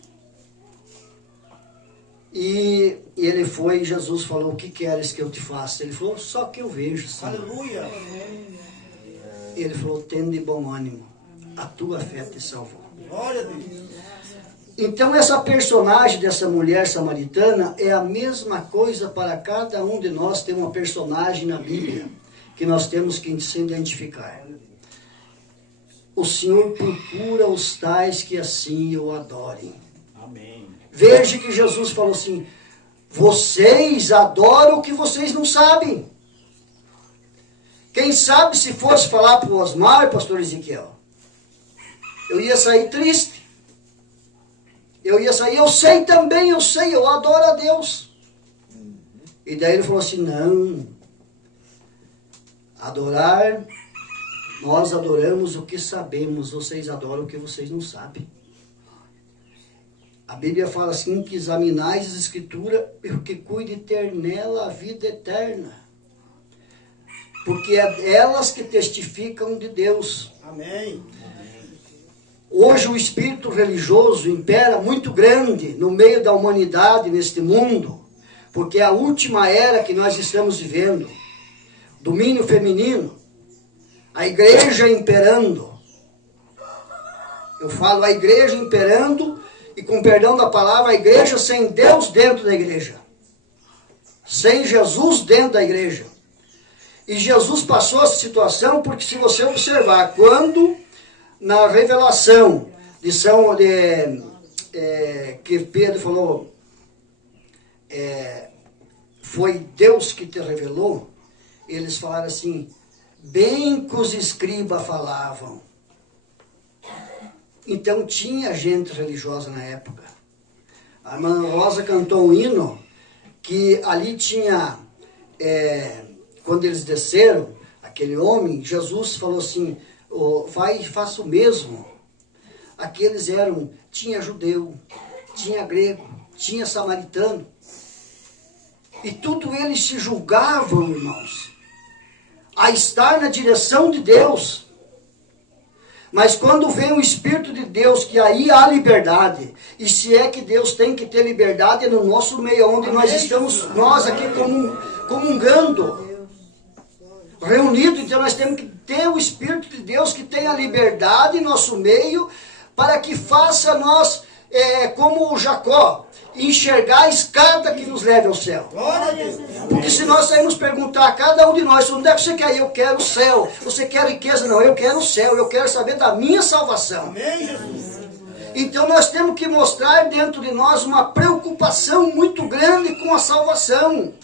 E ele foi, e Jesus falou: o que queres que eu te faça? Ele falou: só que eu vejo, Senhor. Aleluia. Ele falou: tende bom ânimo, a tua fé te salvou. Glória a Deus. Então essa personagem dessa mulher samaritana é a mesma coisa para cada um de nós. Tem uma personagem na Bíblia que nós temos que se identificar. O Senhor procura os tais que assim o adorem. Amém. Veja que Jesus falou assim, vocês adoram o que vocês não sabem. Quem sabe se fosse falar para o Osmar, pastor Ezequiel, eu ia sair triste. Eu ia sair, eu sei também, eu adoro a Deus. E daí ele falou assim, não, adorar, nós adoramos o que sabemos, vocês adoram o que vocês não sabem. A Bíblia fala assim, que examinais as Escrituras, porque cuide ter nela a vida eterna. Porque é elas que testificam de Deus. Amém. Hoje o espírito religioso impera muito grande no meio da humanidade, neste mundo, porque é a última era que nós estamos vivendo. Domínio feminino, a igreja imperando. Eu falo a igreja imperando, e com perdão da palavra, a igreja sem Deus dentro da igreja. Sem Jesus dentro da igreja. E Jesus passou essa situação porque se você observar, quando na revelação que Pedro falou, foi Deus que te revelou, eles falaram assim, bem que os escribas falavam. Então tinha gente religiosa na época. A irmã Rosa cantou um hino que ali tinha, quando eles desceram, aquele homem, Jesus falou assim, vai e faça o mesmo. Aqueles tinha judeu, tinha grego, tinha samaritano. E tudo eles se julgavam, irmãos, a estar na direção de Deus. Mas quando vem o Espírito de Deus, que aí há liberdade, e se é que Deus tem que ter liberdade, é no nosso meio, onde nós estamos, nós aqui comungando, reunidos, então nós temos que ter o Espírito de Deus que tenha liberdade em nosso meio, para que faça nós, como o Jacó, enxergar a escada que nos leve ao céu. Porque se nós sairmos perguntar a cada um de nós, onde é que você quer ir? Eu quero o céu. Você quer riqueza? Não, eu quero o céu. Eu quero saber da minha salvação. Então nós temos que mostrar dentro de nós uma preocupação muito grande com a salvação.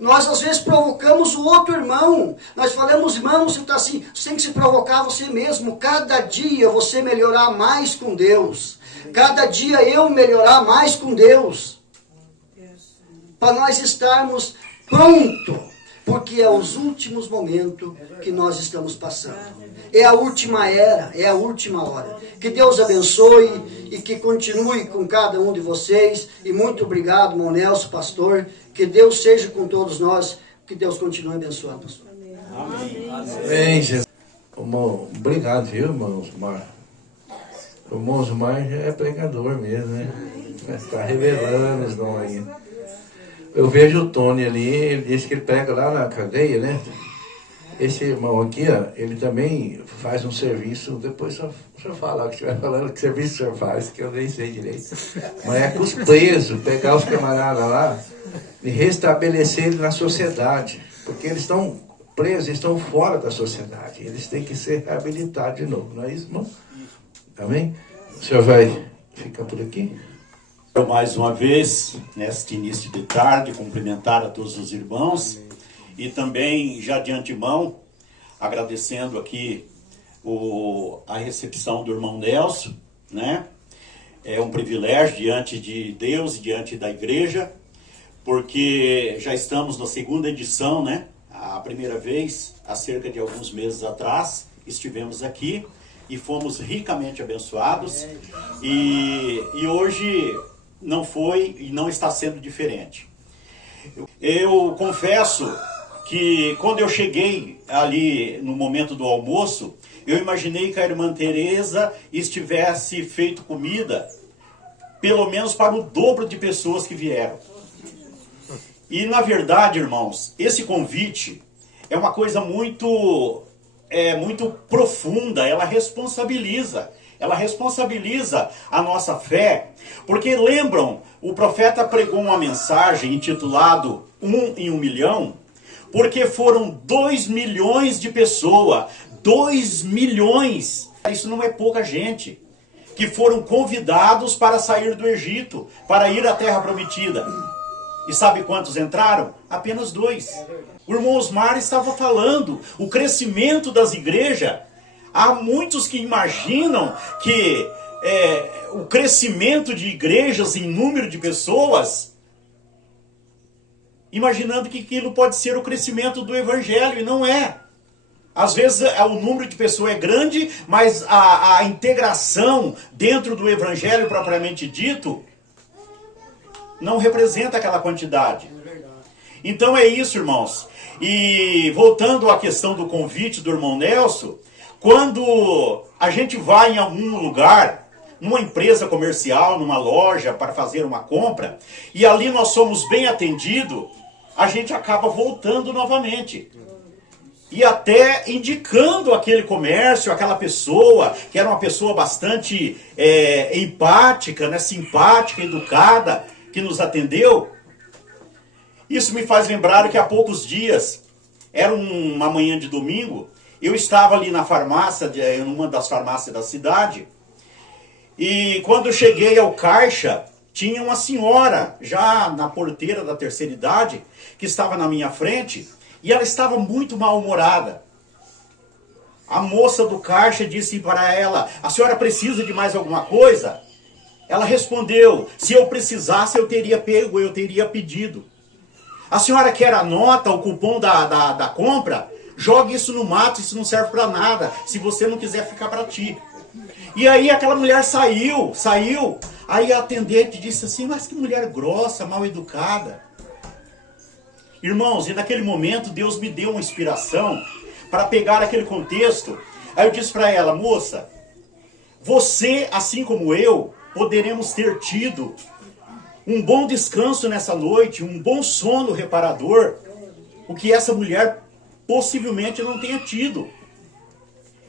Nós às vezes provocamos o outro irmão. Nós falamos, irmão, você está assim, você tem que se provocar você mesmo. Cada dia você melhorar mais com Deus. Cada dia eu melhorar mais com Deus. Para nós estarmos prontos. Porque é os últimos momentos que nós estamos passando. É a última era, é a última hora. Que Deus abençoe e que continue com cada um de vocês. E muito obrigado, irmão Nelson, pastor. Que Deus seja com todos nós. Que Deus continue abençoando, pastor. Amém. Amém, Jesus. Obrigado, viu, irmão Osmar? O irmão Osmar já é pregador mesmo, né? Está revelando os dons aí. Eu vejo o Tony ali, ele disse que ele prega lá na cadeia, né? Esse irmão aqui, ó, ele também faz um serviço, depois o senhor fala o que estiver falando, que serviço o senhor faz, que eu nem sei direito. Mas é com os presos, pegar os camaradas lá e restabelecer eles na sociedade. Porque eles estão presos, estão fora da sociedade. Eles têm que ser reabilitados de novo, não é isso, irmão? Amém? O senhor vai ficar por aqui? Mais uma vez, neste início de tarde, cumprimentar a todos os irmãos e também, já de antemão, agradecendo aqui a recepção do irmão Nelson, né? É um privilégio diante de Deus e diante da igreja, porque já estamos na segunda edição, né? A primeira vez, há cerca de alguns meses atrás, estivemos aqui e fomos ricamente abençoados e hoje não foi e não está sendo diferente. Eu confesso que quando eu cheguei ali no momento do almoço, eu imaginei que a irmã Teresa estivesse feito comida pelo menos para o dobro de pessoas que vieram. E na verdade, irmãos, esse convite é uma coisa muito profunda, ela responsabiliza a nossa fé, porque lembram, o profeta pregou uma mensagem intitulado 1 em 1 milhão, porque foram 2 milhões de pessoas, 2 milhões, isso não é pouca gente, que foram convidados para sair do Egito, para ir à terra prometida. E sabe quantos entraram? Apenas 2. O irmão Osmar estava falando, o crescimento das igrejas. Há muitos que imaginam que o crescimento de igrejas em número de pessoas, imaginando que aquilo pode ser o crescimento do evangelho, e não é. Às vezes o número de pessoas é grande, mas a integração dentro do evangelho propriamente dito não representa aquela quantidade. Então é isso, irmãos. E voltando à questão do convite do irmão Nelson, quando a gente vai em algum lugar, numa empresa comercial, numa loja, para fazer uma compra, e ali nós somos bem atendidos, a gente acaba voltando novamente. E até indicando aquele comércio, aquela pessoa, que era uma pessoa bastante empática, né, simpática, educada, que nos atendeu. Isso me faz lembrar que há poucos dias, era uma manhã de domingo, eu estava ali na farmácia, em uma das farmácias da cidade, e quando eu cheguei ao caixa, tinha uma senhora, já na porteira da terceira idade, que estava na minha frente, e ela estava muito mal-humorada. A moça do caixa disse para ela: a senhora precisa de mais alguma coisa? Ela respondeu: se eu precisasse eu teria pego, eu teria pedido. A senhora quer a nota, o cupom da compra? Jogue isso no mato, isso não serve para nada, se você não quiser ficar para ti. E aí aquela mulher saiu. Aí a atendente disse assim: mas que mulher grossa, mal educada. Irmãos, e naquele momento Deus me deu uma inspiração para pegar aquele contexto. Aí eu disse para ela: moça, você, assim como eu, poderemos ter tido um bom descanso nessa noite, um bom sono reparador, o que essa mulher possivelmente não tenha tido.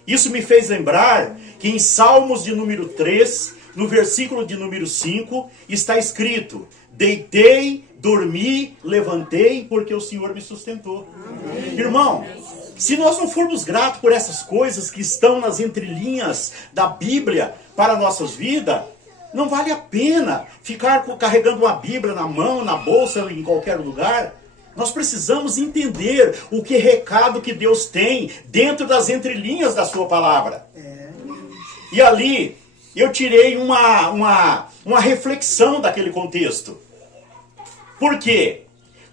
Isso me fez lembrar que em Salmos de número 3, no versículo de número 5, está escrito: deitei, dormi, levantei, porque o Senhor me sustentou. Amém. Irmão, se nós não formos gratos por essas coisas que estão nas entrelinhas da Bíblia para nossas vidas, não vale a pena ficar carregando uma Bíblia na mão, na bolsa, em qualquer lugar. Nós precisamos entender o que recado que Deus tem dentro das entrelinhas da sua palavra. E ali eu tirei uma reflexão daquele contexto. Por quê?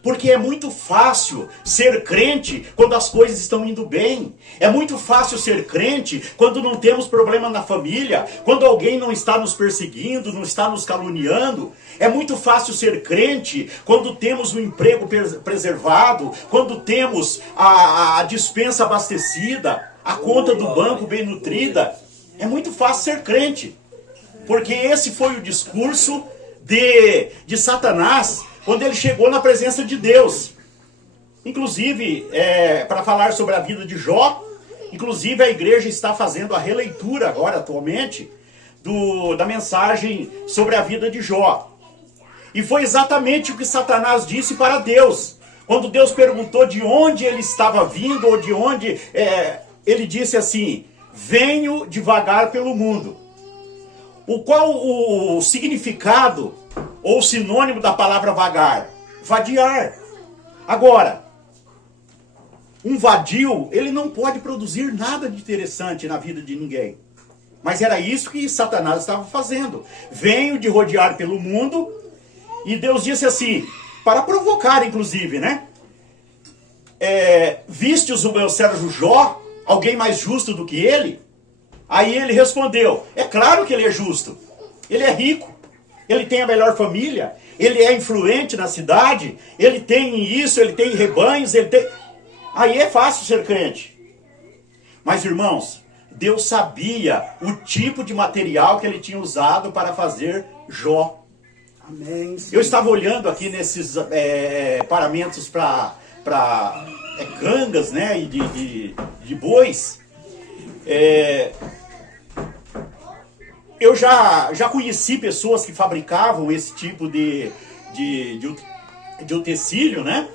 Porque é muito fácil ser crente quando as coisas estão indo bem. É muito fácil ser crente quando não temos problema na família, quando alguém não está nos perseguindo, não está nos caluniando. É muito fácil ser crente quando temos um emprego preservado, quando temos a despensa abastecida, a conta do banco bem nutrida. É muito fácil ser crente, porque esse foi o discurso de Satanás quando ele chegou na presença de Deus. Inclusive, para falar sobre a vida de Jó, inclusive a igreja está fazendo a releitura agora, atualmente, da mensagem sobre a vida de Jó. E foi exatamente o que Satanás disse para Deus. Quando Deus perguntou de onde ele estava vindo, ou de onde, ele disse assim: venho devagar pelo mundo. Qual o significado ou sinônimo da palavra vagar? Vadiar. Agora, um vadio, ele não pode produzir nada de interessante na vida de ninguém. Mas era isso que Satanás estava fazendo. Venho de rodear pelo mundo, e Deus disse assim, para provocar inclusive, né? Vistes o meu servo Jó, alguém mais justo do que ele? Aí ele respondeu: é claro que ele é justo. Ele é rico. Ele tem a melhor família. Ele é influente na cidade. Ele tem isso, ele tem rebanhos, ele tem... Aí é fácil ser crente. Mas, irmãos, Deus sabia o tipo de material que ele tinha usado para fazer Jó. Amém. Eu estava olhando aqui nesses paramentos para cangas, né, e de bois. Eu já conheci pessoas que fabricavam esse tipo de utensílio, né?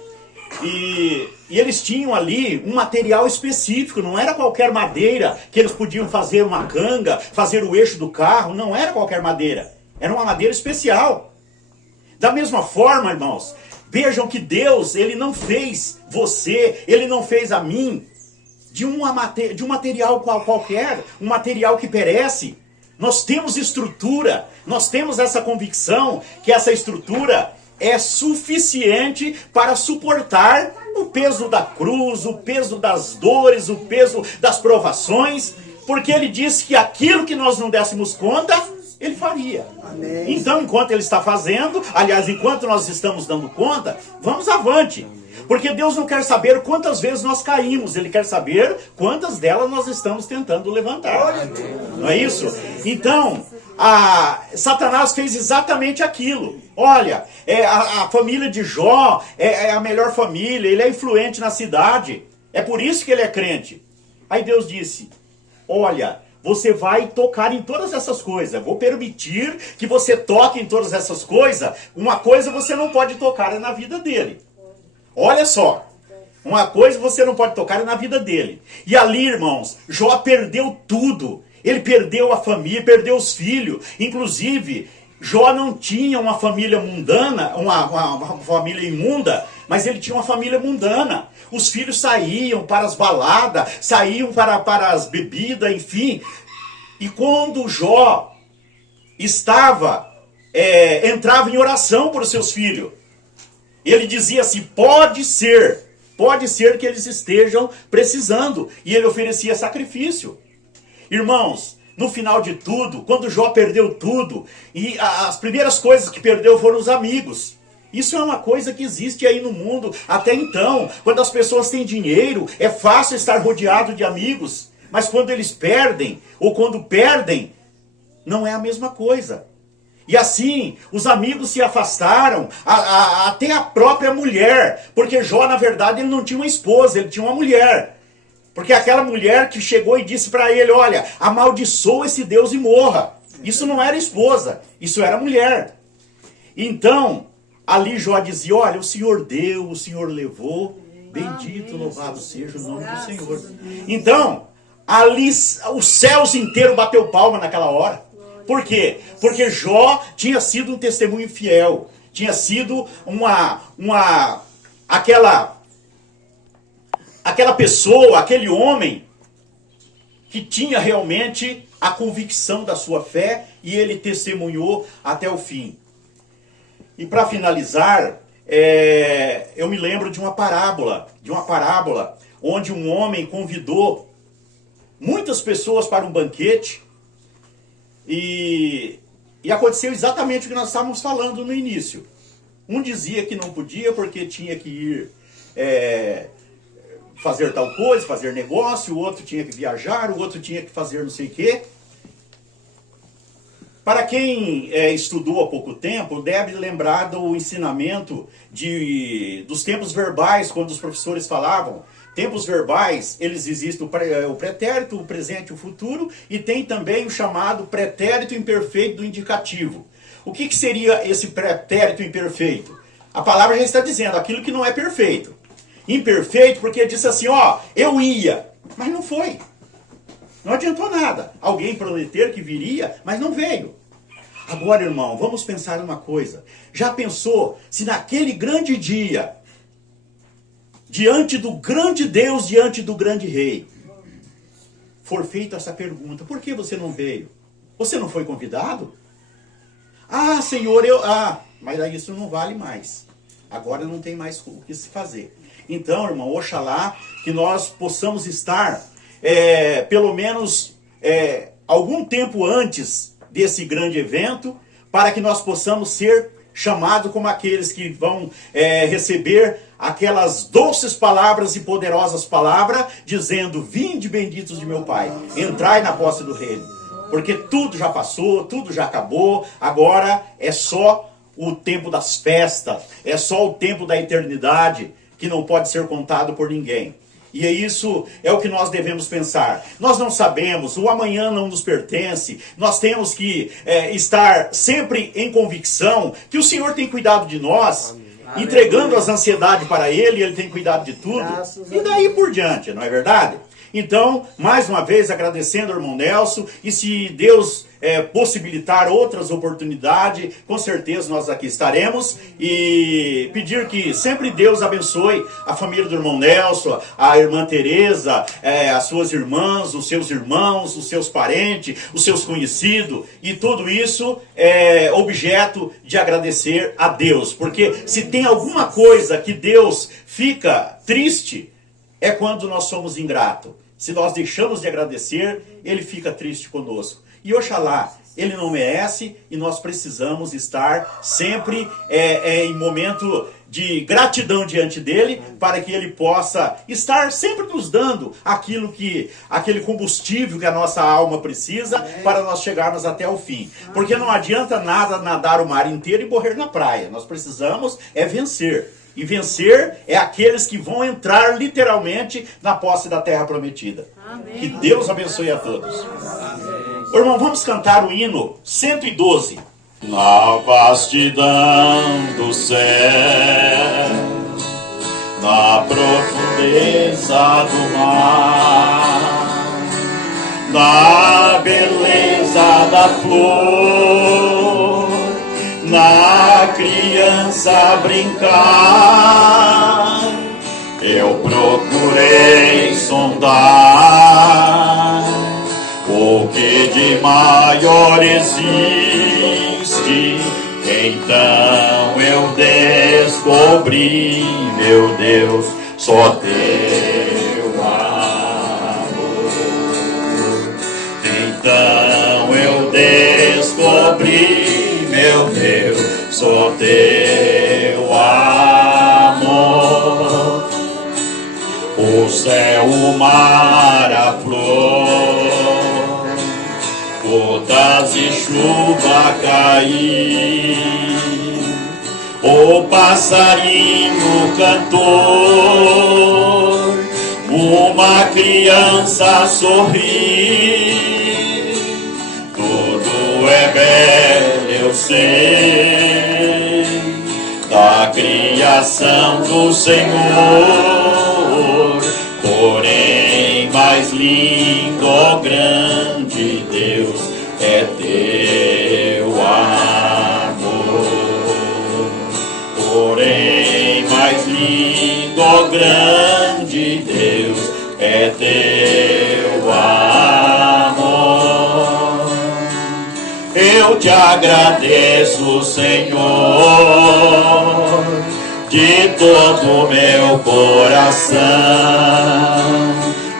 E eles tinham ali um material específico, não era qualquer madeira que eles podiam fazer uma canga, fazer o eixo do carro, não era qualquer madeira, era uma madeira especial. Da mesma forma, irmãos, vejam que Deus, Ele não fez você, Ele não fez a mim de um material qualquer, um material que perece. Nós temos estrutura, nós temos essa convicção que essa estrutura é suficiente para suportar o peso da cruz, o peso das dores, o peso das provações, porque Ele disse que aquilo que nós não dessemos conta, Ele faria. Amém. Então, enquanto Ele está fazendo, aliás, enquanto nós estamos dando conta, vamos avante. Porque Deus não quer saber quantas vezes nós caímos, Ele quer saber quantas delas nós estamos tentando levantar. Não é isso? Então, Satanás fez exatamente aquilo. Olha, a família de Jó é a melhor família, ele é influente na cidade, é por isso que ele é crente. Aí Deus disse, olha, você vai tocar em todas essas coisas, vou permitir que você toque em todas essas coisas, uma coisa você não pode tocar é na vida dele. Olha só, uma coisa você não pode tocar é na vida dele. E ali, irmãos, Jó perdeu tudo. Ele perdeu a família, perdeu os filhos. Inclusive, Jó não tinha uma família mundana, uma família imunda, mas ele tinha uma família mundana. Os filhos saíam para as baladas, saíam para as bebidas, enfim. E quando Jó entrava em oração por seus filhos, ele dizia assim, pode ser que eles estejam precisando. E ele oferecia sacrifício. Irmãos, no final de tudo, quando Jó perdeu tudo, e as primeiras coisas que perdeu foram os amigos. Isso é uma coisa que existe aí no mundo até então. Quando as pessoas têm dinheiro, é fácil estar rodeado de amigos. Mas quando eles perdem, ou quando perdem, não é a mesma coisa. E assim, os amigos se afastaram, até a própria mulher. Porque Jó, na verdade, ele não tinha uma esposa, ele tinha uma mulher. Porque aquela mulher que chegou e disse para ele, olha, amaldiçoa esse Deus e morra. Isso não era esposa, isso era mulher. Então, ali Jó dizia, olha, o Senhor deu, o Senhor levou, bendito, louvado seja o nome do Senhor. Então, ali os céus inteiros bateu palma naquela hora. Por quê? Porque Jó tinha sido um testemunho fiel, tinha sido aquela pessoa, aquele homem que tinha realmente a convicção da sua fé e ele testemunhou até o fim. E para finalizar, eu me lembro de uma parábola onde um homem convidou muitas pessoas para um banquete e aconteceu exatamente o que nós estávamos falando no início. Um dizia que não podia porque tinha que ir fazer tal coisa, fazer negócio, o outro tinha que viajar, o outro tinha que fazer não sei o quê. Para quem estudou há pouco tempo, deve lembrar do ensinamento dos tempos verbais, quando os professores falavam. Tempos verbais, eles existem o pretérito, o presente e o futuro, e tem também o chamado pretérito imperfeito do indicativo. O que seria esse pretérito imperfeito? A palavra já está dizendo aquilo que não é perfeito. Imperfeito porque disse assim, ó, eu ia, mas não foi. Não adiantou nada. Alguém prometeu que viria, mas não veio. Agora, irmão, vamos pensar uma coisa. Já pensou se naquele grande dia, diante do grande Deus, diante do grande Rei, for feita essa pergunta, por que você não veio? Você não foi convidado? Ah, Senhor, mas aí isso não vale mais. Agora não tem mais o que se fazer. Então, irmão, oxalá que nós possamos estar, pelo menos, algum tempo antes desse grande evento, para que nós possamos ser chamados como aqueles que vão receber aquelas doces palavras e poderosas palavras, dizendo, vinde benditos de meu Pai, entrai na posse do reino. Porque tudo já passou, tudo já acabou, agora é só o tempo das festas, é só o tempo da eternidade, que não pode ser contado por ninguém. E isso é o que nós devemos pensar. Nós não sabemos, o amanhã não nos pertence, nós temos que estar sempre em convicção que o Senhor tem cuidado de nós. entregando as ansiedades para Ele, Ele tem cuidado de tudo. Graças a E daí por diante, não é verdade? Então, mais uma vez, agradecendo ao irmão Nelson, e se Deus possibilitar outras oportunidades, com certeza nós aqui estaremos, e pedir que sempre Deus abençoe a família do irmão Nelson, a irmã Tereza, as suas irmãs, os seus irmãos, os seus parentes, os seus conhecidos, e tudo isso é objeto de agradecer a Deus, porque se tem alguma coisa que Deus fica triste, é quando nós somos ingratos. Se nós deixamos de agradecer, Ele fica triste conosco. E oxalá, Ele não merece, e nós precisamos estar sempre em momento de gratidão diante dEle, para que Ele possa estar sempre nos dando aquele combustível que a nossa alma precisa, para nós chegarmos até o fim. Porque não adianta nada nadar o mar inteiro e morrer na praia. Nós precisamos vencer. E vencer é aqueles que vão entrar literalmente na posse da terra prometida. Amém. Que Deus abençoe a todos. Amém. Irmão, vamos cantar o hino 112. Na vastidão do céu, na profundeza do mar, na beleza da flor, na criança brincar, eu procurei sondar o que de maior existe. Então eu descobri, meu Deus, só teu amor. Então eu descobri, meu Deus, só teu amor. O céu, o mar, a flor, gotas de chuva cair, o passarinho cantor, uma criança sorrir, tudo é belo, eu sei, da criação do Senhor, porém mais lindo, ó grande Deus, é teu amor. Porém mais lindo, ó grande Deus, é teu amor. Eu te agradeço, Senhor, de todo o meu coração.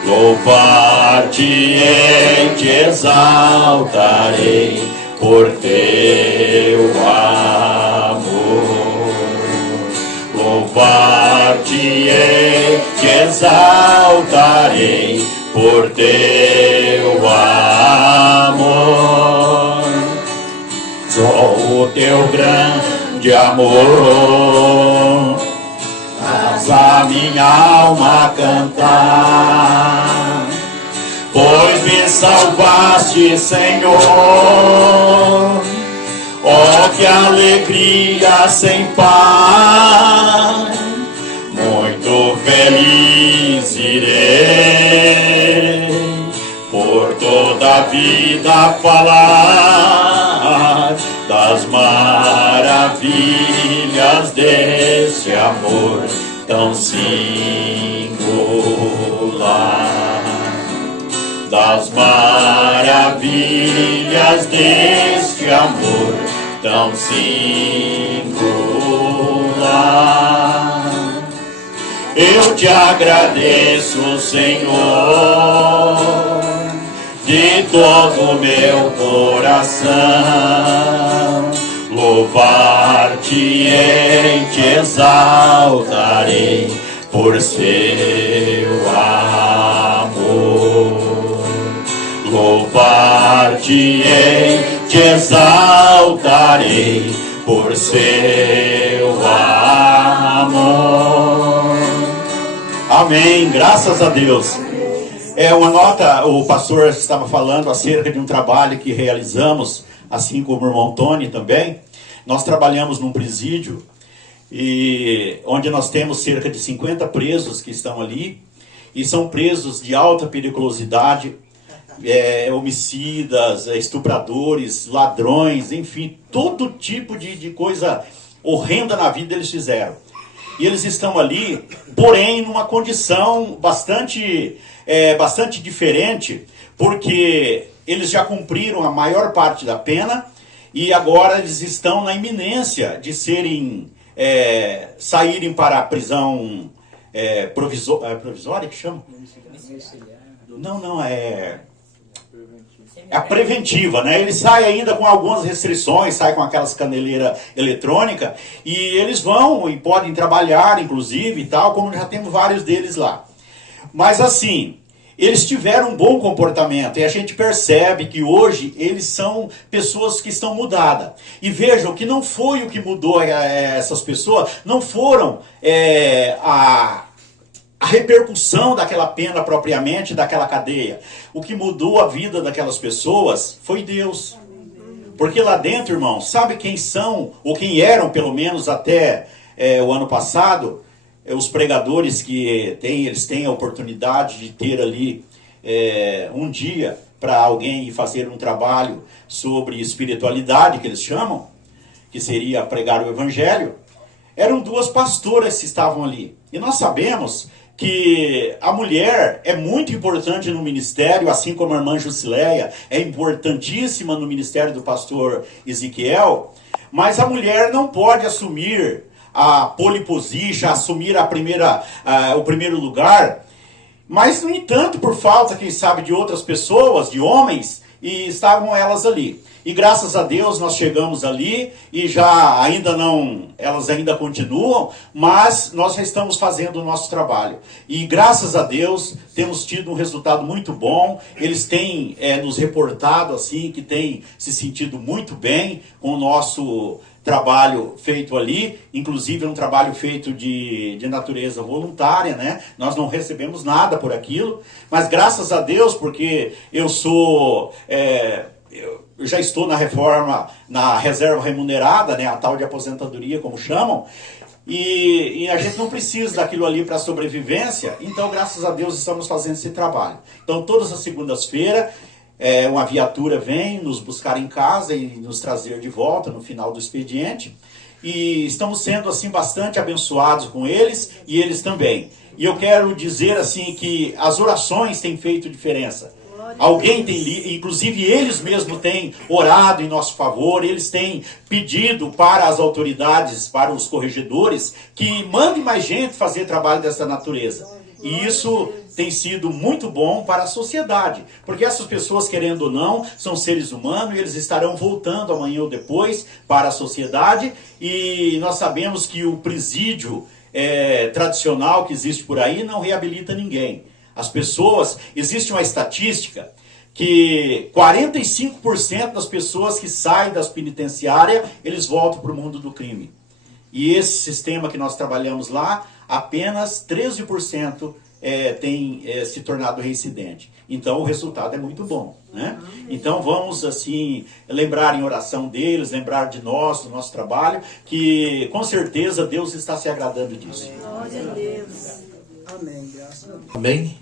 Louvar-te e te exaltarei por teu amor. Louvar-te e te exaltarei por teu amor. Só o teu grande amor faz a minha alma cantar, pois me salvaste, Senhor. Oh, que alegria sem par, muito feliz irei por toda a vida falar das maravilhas deste amor tão singular, das maravilhas deste amor tão singular. Eu te agradeço, Senhor, de todo o meu coração. Louvar-te e te exaltarei por seu amor. Louvar-te e te exaltarei por seu amor. Amém, graças a Deus. Uma nota, o pastor estava falando acerca de um trabalho que realizamos, assim como o irmão Tony também. Nós trabalhamos num presídio e onde nós temos cerca de 50 presos que estão ali, e são presos de alta periculosidade, homicidas, estupradores, ladrões, enfim, todo tipo de coisa horrenda na vida eles fizeram. E eles estão ali, porém, numa condição bastante diferente, porque eles já cumpriram a maior parte da pena e agora eles estão na iminência de saírem para a prisão provisória, que chama? Não, é a preventiva, né? Ele sai ainda com algumas restrições, sai com aquelas caneleiras eletrônicas, e eles vão e podem trabalhar, inclusive, e tal, como já temos vários deles lá. Mas assim, eles tiveram um bom comportamento, e a gente percebe que hoje eles são pessoas que estão mudadas. E vejam que não foi o que mudou essas pessoas, não foram a repercussão daquela pena propriamente, daquela cadeia. O que mudou a vida daquelas pessoas foi Deus. Porque lá dentro, irmão, sabe quem são, ou quem eram, pelo menos até o ano passado, os pregadores que eles têm a oportunidade de ter ali um dia para alguém fazer um trabalho sobre espiritualidade, que eles chamam, que seria pregar o evangelho. Eram duas pastoras que estavam ali. E nós sabemos que a mulher é muito importante no ministério, assim como a irmã Jusileia é importantíssima no ministério do pastor Ezequiel, mas a mulher não pode assumir a pole position, assumir o primeiro lugar, mas, no entanto, por falta, quem sabe, de outras pessoas, de homens, e estavam elas ali. E graças a Deus nós chegamos ali e elas ainda continuam, mas nós já estamos fazendo o nosso trabalho. E graças a Deus temos tido um resultado muito bom. Eles têm nos reportado assim que têm se sentido muito bem com o nosso trabalho feito ali, inclusive um trabalho feito de natureza voluntária, né? Nós não recebemos nada por aquilo, mas graças a Deus, porque eu já estou na reserva remunerada, né, a tal de aposentadoria, como chamam, e a gente não precisa daquilo ali para sobrevivência, então graças a Deus estamos fazendo esse trabalho. Então todas as segundas-feiras, uma viatura vem nos buscar em casa e nos trazer de volta no final do expediente, e estamos sendo assim bastante abençoados com eles e eles também. E eu quero dizer assim que as orações têm feito diferença. Alguém tem, inclusive eles mesmos têm orado em nosso favor, eles têm pedido para as autoridades, para os corregedores, que mandem mais gente fazer trabalho dessa natureza. E isso tem sido muito bom para a sociedade, porque essas pessoas, querendo ou não, são seres humanos e eles estarão voltando amanhã ou depois para a sociedade, e nós sabemos que o presídio tradicional que existe por aí não reabilita ninguém. As pessoas, existe uma estatística que 45% das pessoas que saem das penitenciárias, eles voltam para o mundo do crime. E esse sistema que nós trabalhamos lá, apenas 13% tem se tornado reincidente. Então o resultado é muito bom, né? Então vamos assim lembrar em oração deles, lembrar de nós, do nosso trabalho, que com certeza Deus está se agradando disso. Glória a Deus. Amém, graças a Deus. Amém?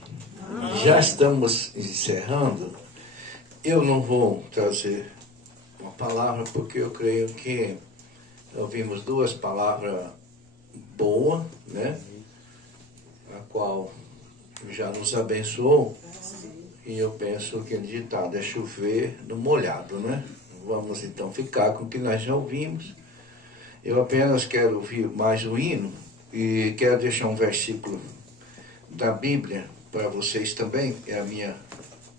Já estamos encerrando. Eu não vou trazer uma palavra, porque eu creio que ouvimos duas palavras boas, né? A qual já nos abençoou. E eu penso que o ditado é chover no molhado, né? Vamos então ficar com o que nós já ouvimos. Eu apenas quero ouvir mais um hino e quero deixar um versículo da Bíblia para vocês também, é a minha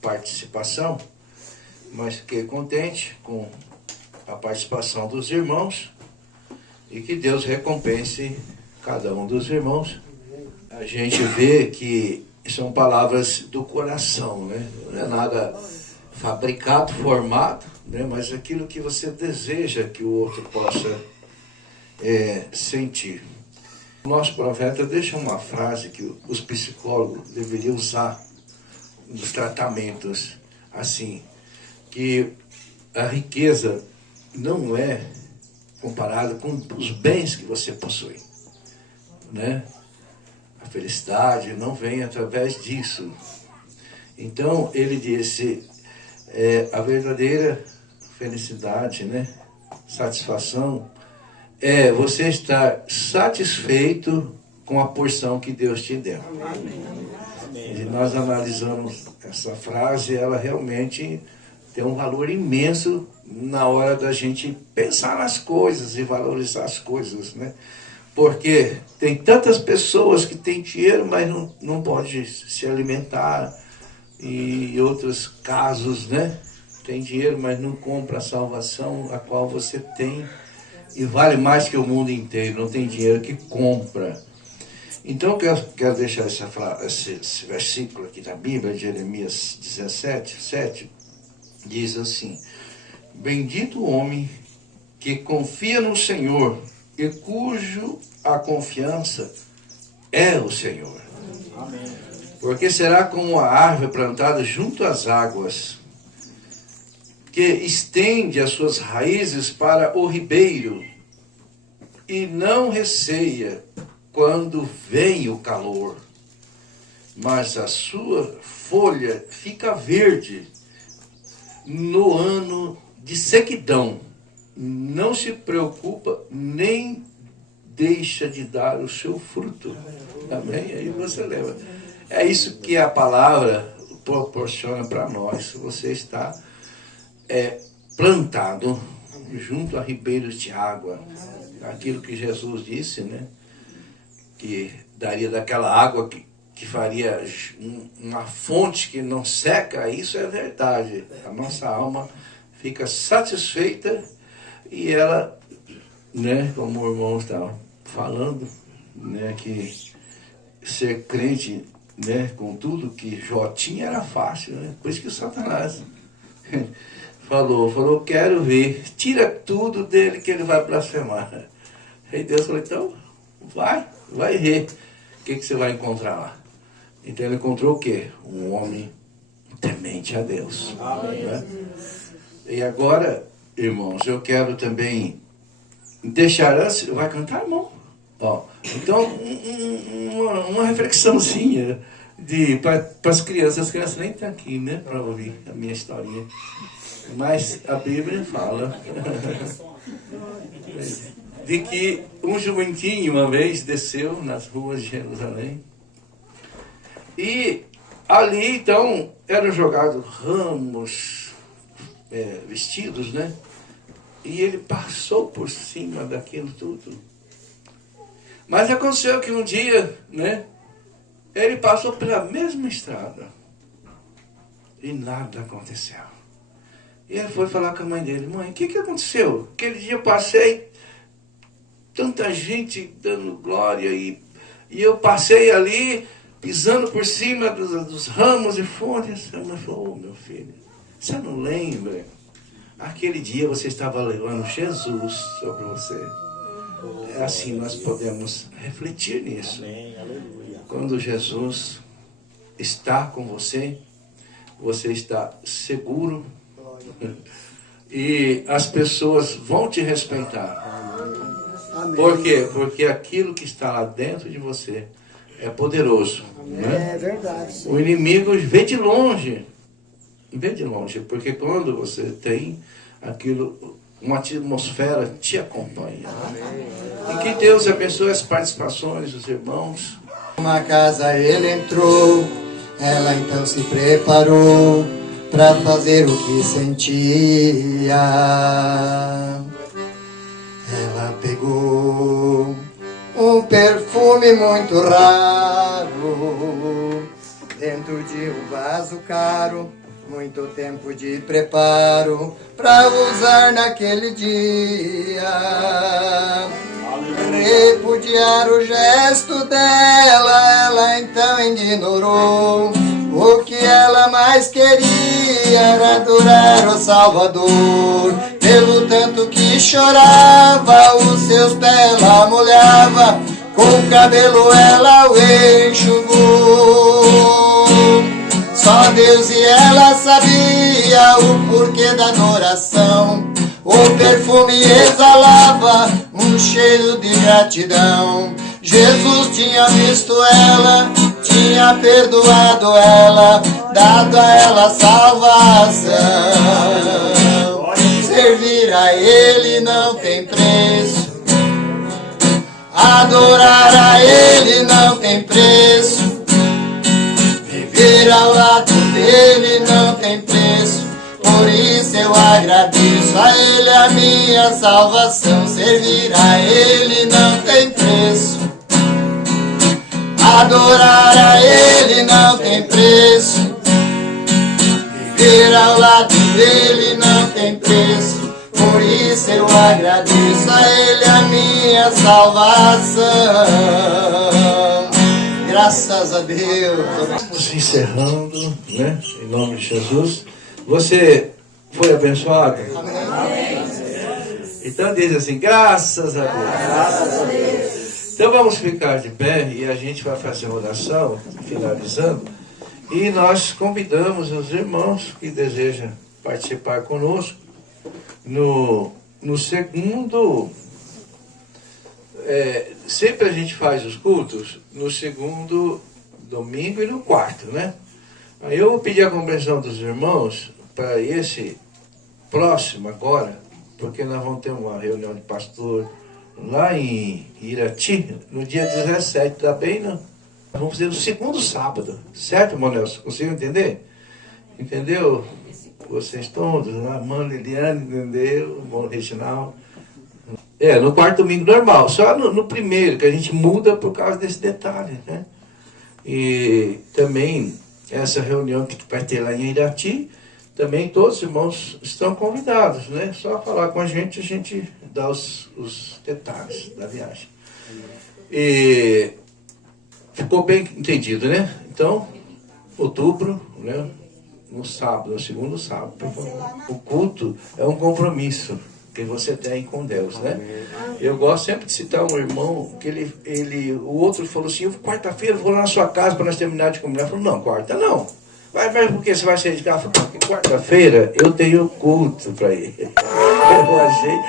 participação, mas fiquei contente com a participação dos irmãos e que Deus recompense cada um dos irmãos. A gente vê que são palavras do coração, né? Não é nada fabricado, formado, né? Mas aquilo que você deseja que o outro possa sentir. O nosso profeta deixa uma frase que os psicólogos deveriam usar nos tratamentos, assim, que a riqueza não é comparado com os bens que você possui, né? A felicidade não vem através disso. Então, ele disse, a verdadeira felicidade, né? Satisfação, é você estar satisfeito com a porção que Deus te deu. E nós analisamos essa frase, ela realmente tem um valor imenso na hora da gente pensar nas coisas e valorizar as coisas, né? Porque tem tantas pessoas que têm dinheiro, mas não pode se alimentar, e outros casos, né? Tem dinheiro, mas não compra a salvação a qual você tem, e vale mais que o mundo inteiro, não tem dinheiro que compra. Então, eu quero deixar esse versículo aqui da Bíblia, de Jeremias 17, 7, diz assim: bendito o homem que confia no Senhor e cujo a confiança é o Senhor. Amém. Porque será como a árvore plantada junto às águas, que estende as suas raízes para o ribeiro e não receia quando vem o calor, mas a sua folha fica verde no ano de sequidão, não se preocupa nem deixa de dar o seu fruto. Amém? Aí você leva. É isso que a palavra proporciona para nós. Você está plantado junto a ribeiros de água. Aquilo que Jesus disse, né? Que daria daquela água que faria uma fonte que não seca. Isso é verdade. A nossa alma fica satisfeita e ela, né, como o irmão estava falando, né, que ser crente, né, com tudo que Jó tinha era fácil, né? Por isso que o Satanás falou, quero ver, tira tudo dele que ele vai blasfemar. Aí Deus falou, então vai ver o que você vai encontrar lá. Então ele encontrou o quê? Um homem temente a Deus. Né? E agora, irmãos, eu quero também deixar antes. Vai cantar, irmão? Ó, então, uma reflexãozinha para as crianças. As crianças nem estão aqui, né? Para ouvir a minha historinha. Mas a Bíblia fala de que um jumentinho uma vez desceu nas ruas de Jerusalém. E ali, então, eram jogados ramos, vestidos, né? E ele passou por cima daquilo tudo. Mas aconteceu que um dia, né? Ele passou pela mesma estrada. E nada aconteceu. E ele foi falar com a mãe dele. Mãe, o que aconteceu? Aquele dia eu passei, tanta gente dando glória, e eu passei ali, pisando por cima dos ramos e folhas. A mãe falou, meu filho, você não lembra? Aquele dia você estava levando Jesus sobre você. É assim nós podemos refletir nisso. Quando Jesus está com você, você está seguro. E as pessoas vão te respeitar. Amém. Por quê? Porque aquilo que está lá dentro de você é poderoso. Né? É verdade. Sim. O inimigo vê de longe. Vê de longe. Porque quando você tem aquilo, uma atmosfera te acompanha. E que Deus abençoe as participações dos irmãos. Uma casa ele entrou, ela então se preparou para fazer o que sentia. Ela pegou um perfume muito raro dentro de um vaso caro, muito tempo de preparo para usar naquele dia. Repudiar o gesto dela, ela então ignorou. O que ela mais queria era adorar o Salvador. Pelo tanto que chorava, os seus pés ela molhava, com o cabelo ela o enxugou. Só Deus e ela sabia o porquê da adoração. O perfume exalava um cheiro de gratidão. Jesus tinha visto ela, tinha perdoado ela, dado a ela salvação. Servir a Ele não tem preço, adorar a Ele não tem preço, viver ao lado dele não tem preço. Por isso eu agradeço a Ele a minha salvação. Servir a Ele não tem preço, adorar a Ele não tem preço, viver ao lado dele não tem preço. Por isso eu agradeço a Ele a minha salvação. Graças a Deus. Estamos encerrando, né? Em nome de Jesus. Você foi abençoado? Amém. Então diz assim, graças a Deus. Graças a Deus. Então vamos ficar de pé e a gente vai fazer uma oração, finalizando. E nós convidamos os irmãos que desejam participar conosco no segundo. Sempre a gente faz os cultos no segundo domingo e no quarto, né? Aí eu vou pedir a compreensão dos irmãos para esse próximo agora, porque nós vamos ter uma reunião de pastor lá em Irati, no dia 17, tá bem, não? Vamos fazer o segundo sábado, certo, irmão Nelson? Conseguiu entender? Entendeu? Vocês todos, a irmã Liliane, entendeu? O irmão Reginaldo. No quarto domingo normal, só no primeiro, que a gente muda por causa desse detalhe, né? E também essa reunião que vai ter lá em Irati, também todos os irmãos estão convidados, né? Só falar com a gente dá os detalhes da viagem. E ficou bem entendido, né? Então, outubro, né? No sábado, no segundo sábado, por favor. O culto é um compromisso que você tem com Deus, né? Eu gosto sempre de citar um irmão que o outro falou assim, quarta-feira vou lá na sua casa para nós terminar de comer. Ele falou, não, quarta não. Mas por que você vai sair de casa? Porque quarta-feira eu tenho culto para ir. Eu achei,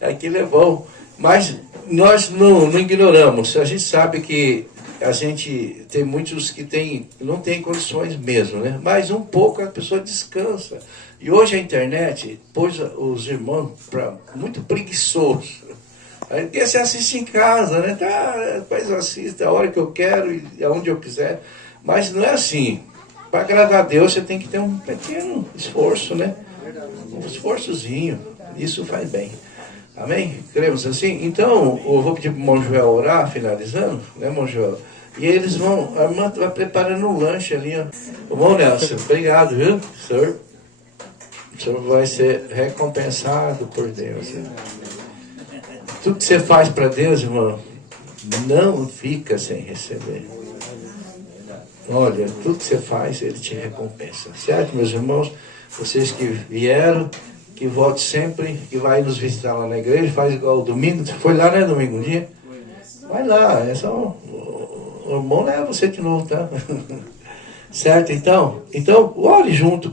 aquilo é bom. Mas nós não ignoramos. A gente sabe que a gente tem muitos que não tem condições mesmo, né? Mas um pouco a pessoa descansa. E hoje a internet pôs os irmãos muito preguiçosos. Aí porque você assiste em casa, né? Depois eu assisto a hora que eu quero e aonde eu quiser. Mas não é assim. Para agradar a Deus, você tem que ter um pequeno esforço, né? Um esforçozinho. Isso faz bem. Amém? Queremos assim? Então, eu vou pedir para o irmão Joel orar, finalizando, né, irmão Joel? E eles vão, a irmã vai preparando um lanche ali, ó. Irmão Nelson, obrigado, viu? O senhor vai ser recompensado por Deus. Né? Tudo que você faz para Deus, irmão, não fica sem receber. Olha, tudo que você faz, Ele te recompensa. Certo, meus irmãos? Vocês que vieram, que volte sempre, que vai nos visitar lá na igreja, faz igual o domingo. Você foi lá, né, domingo, um dia? Vai lá, o irmão leva você de novo, tá? Certo, então? Então, olhe junto.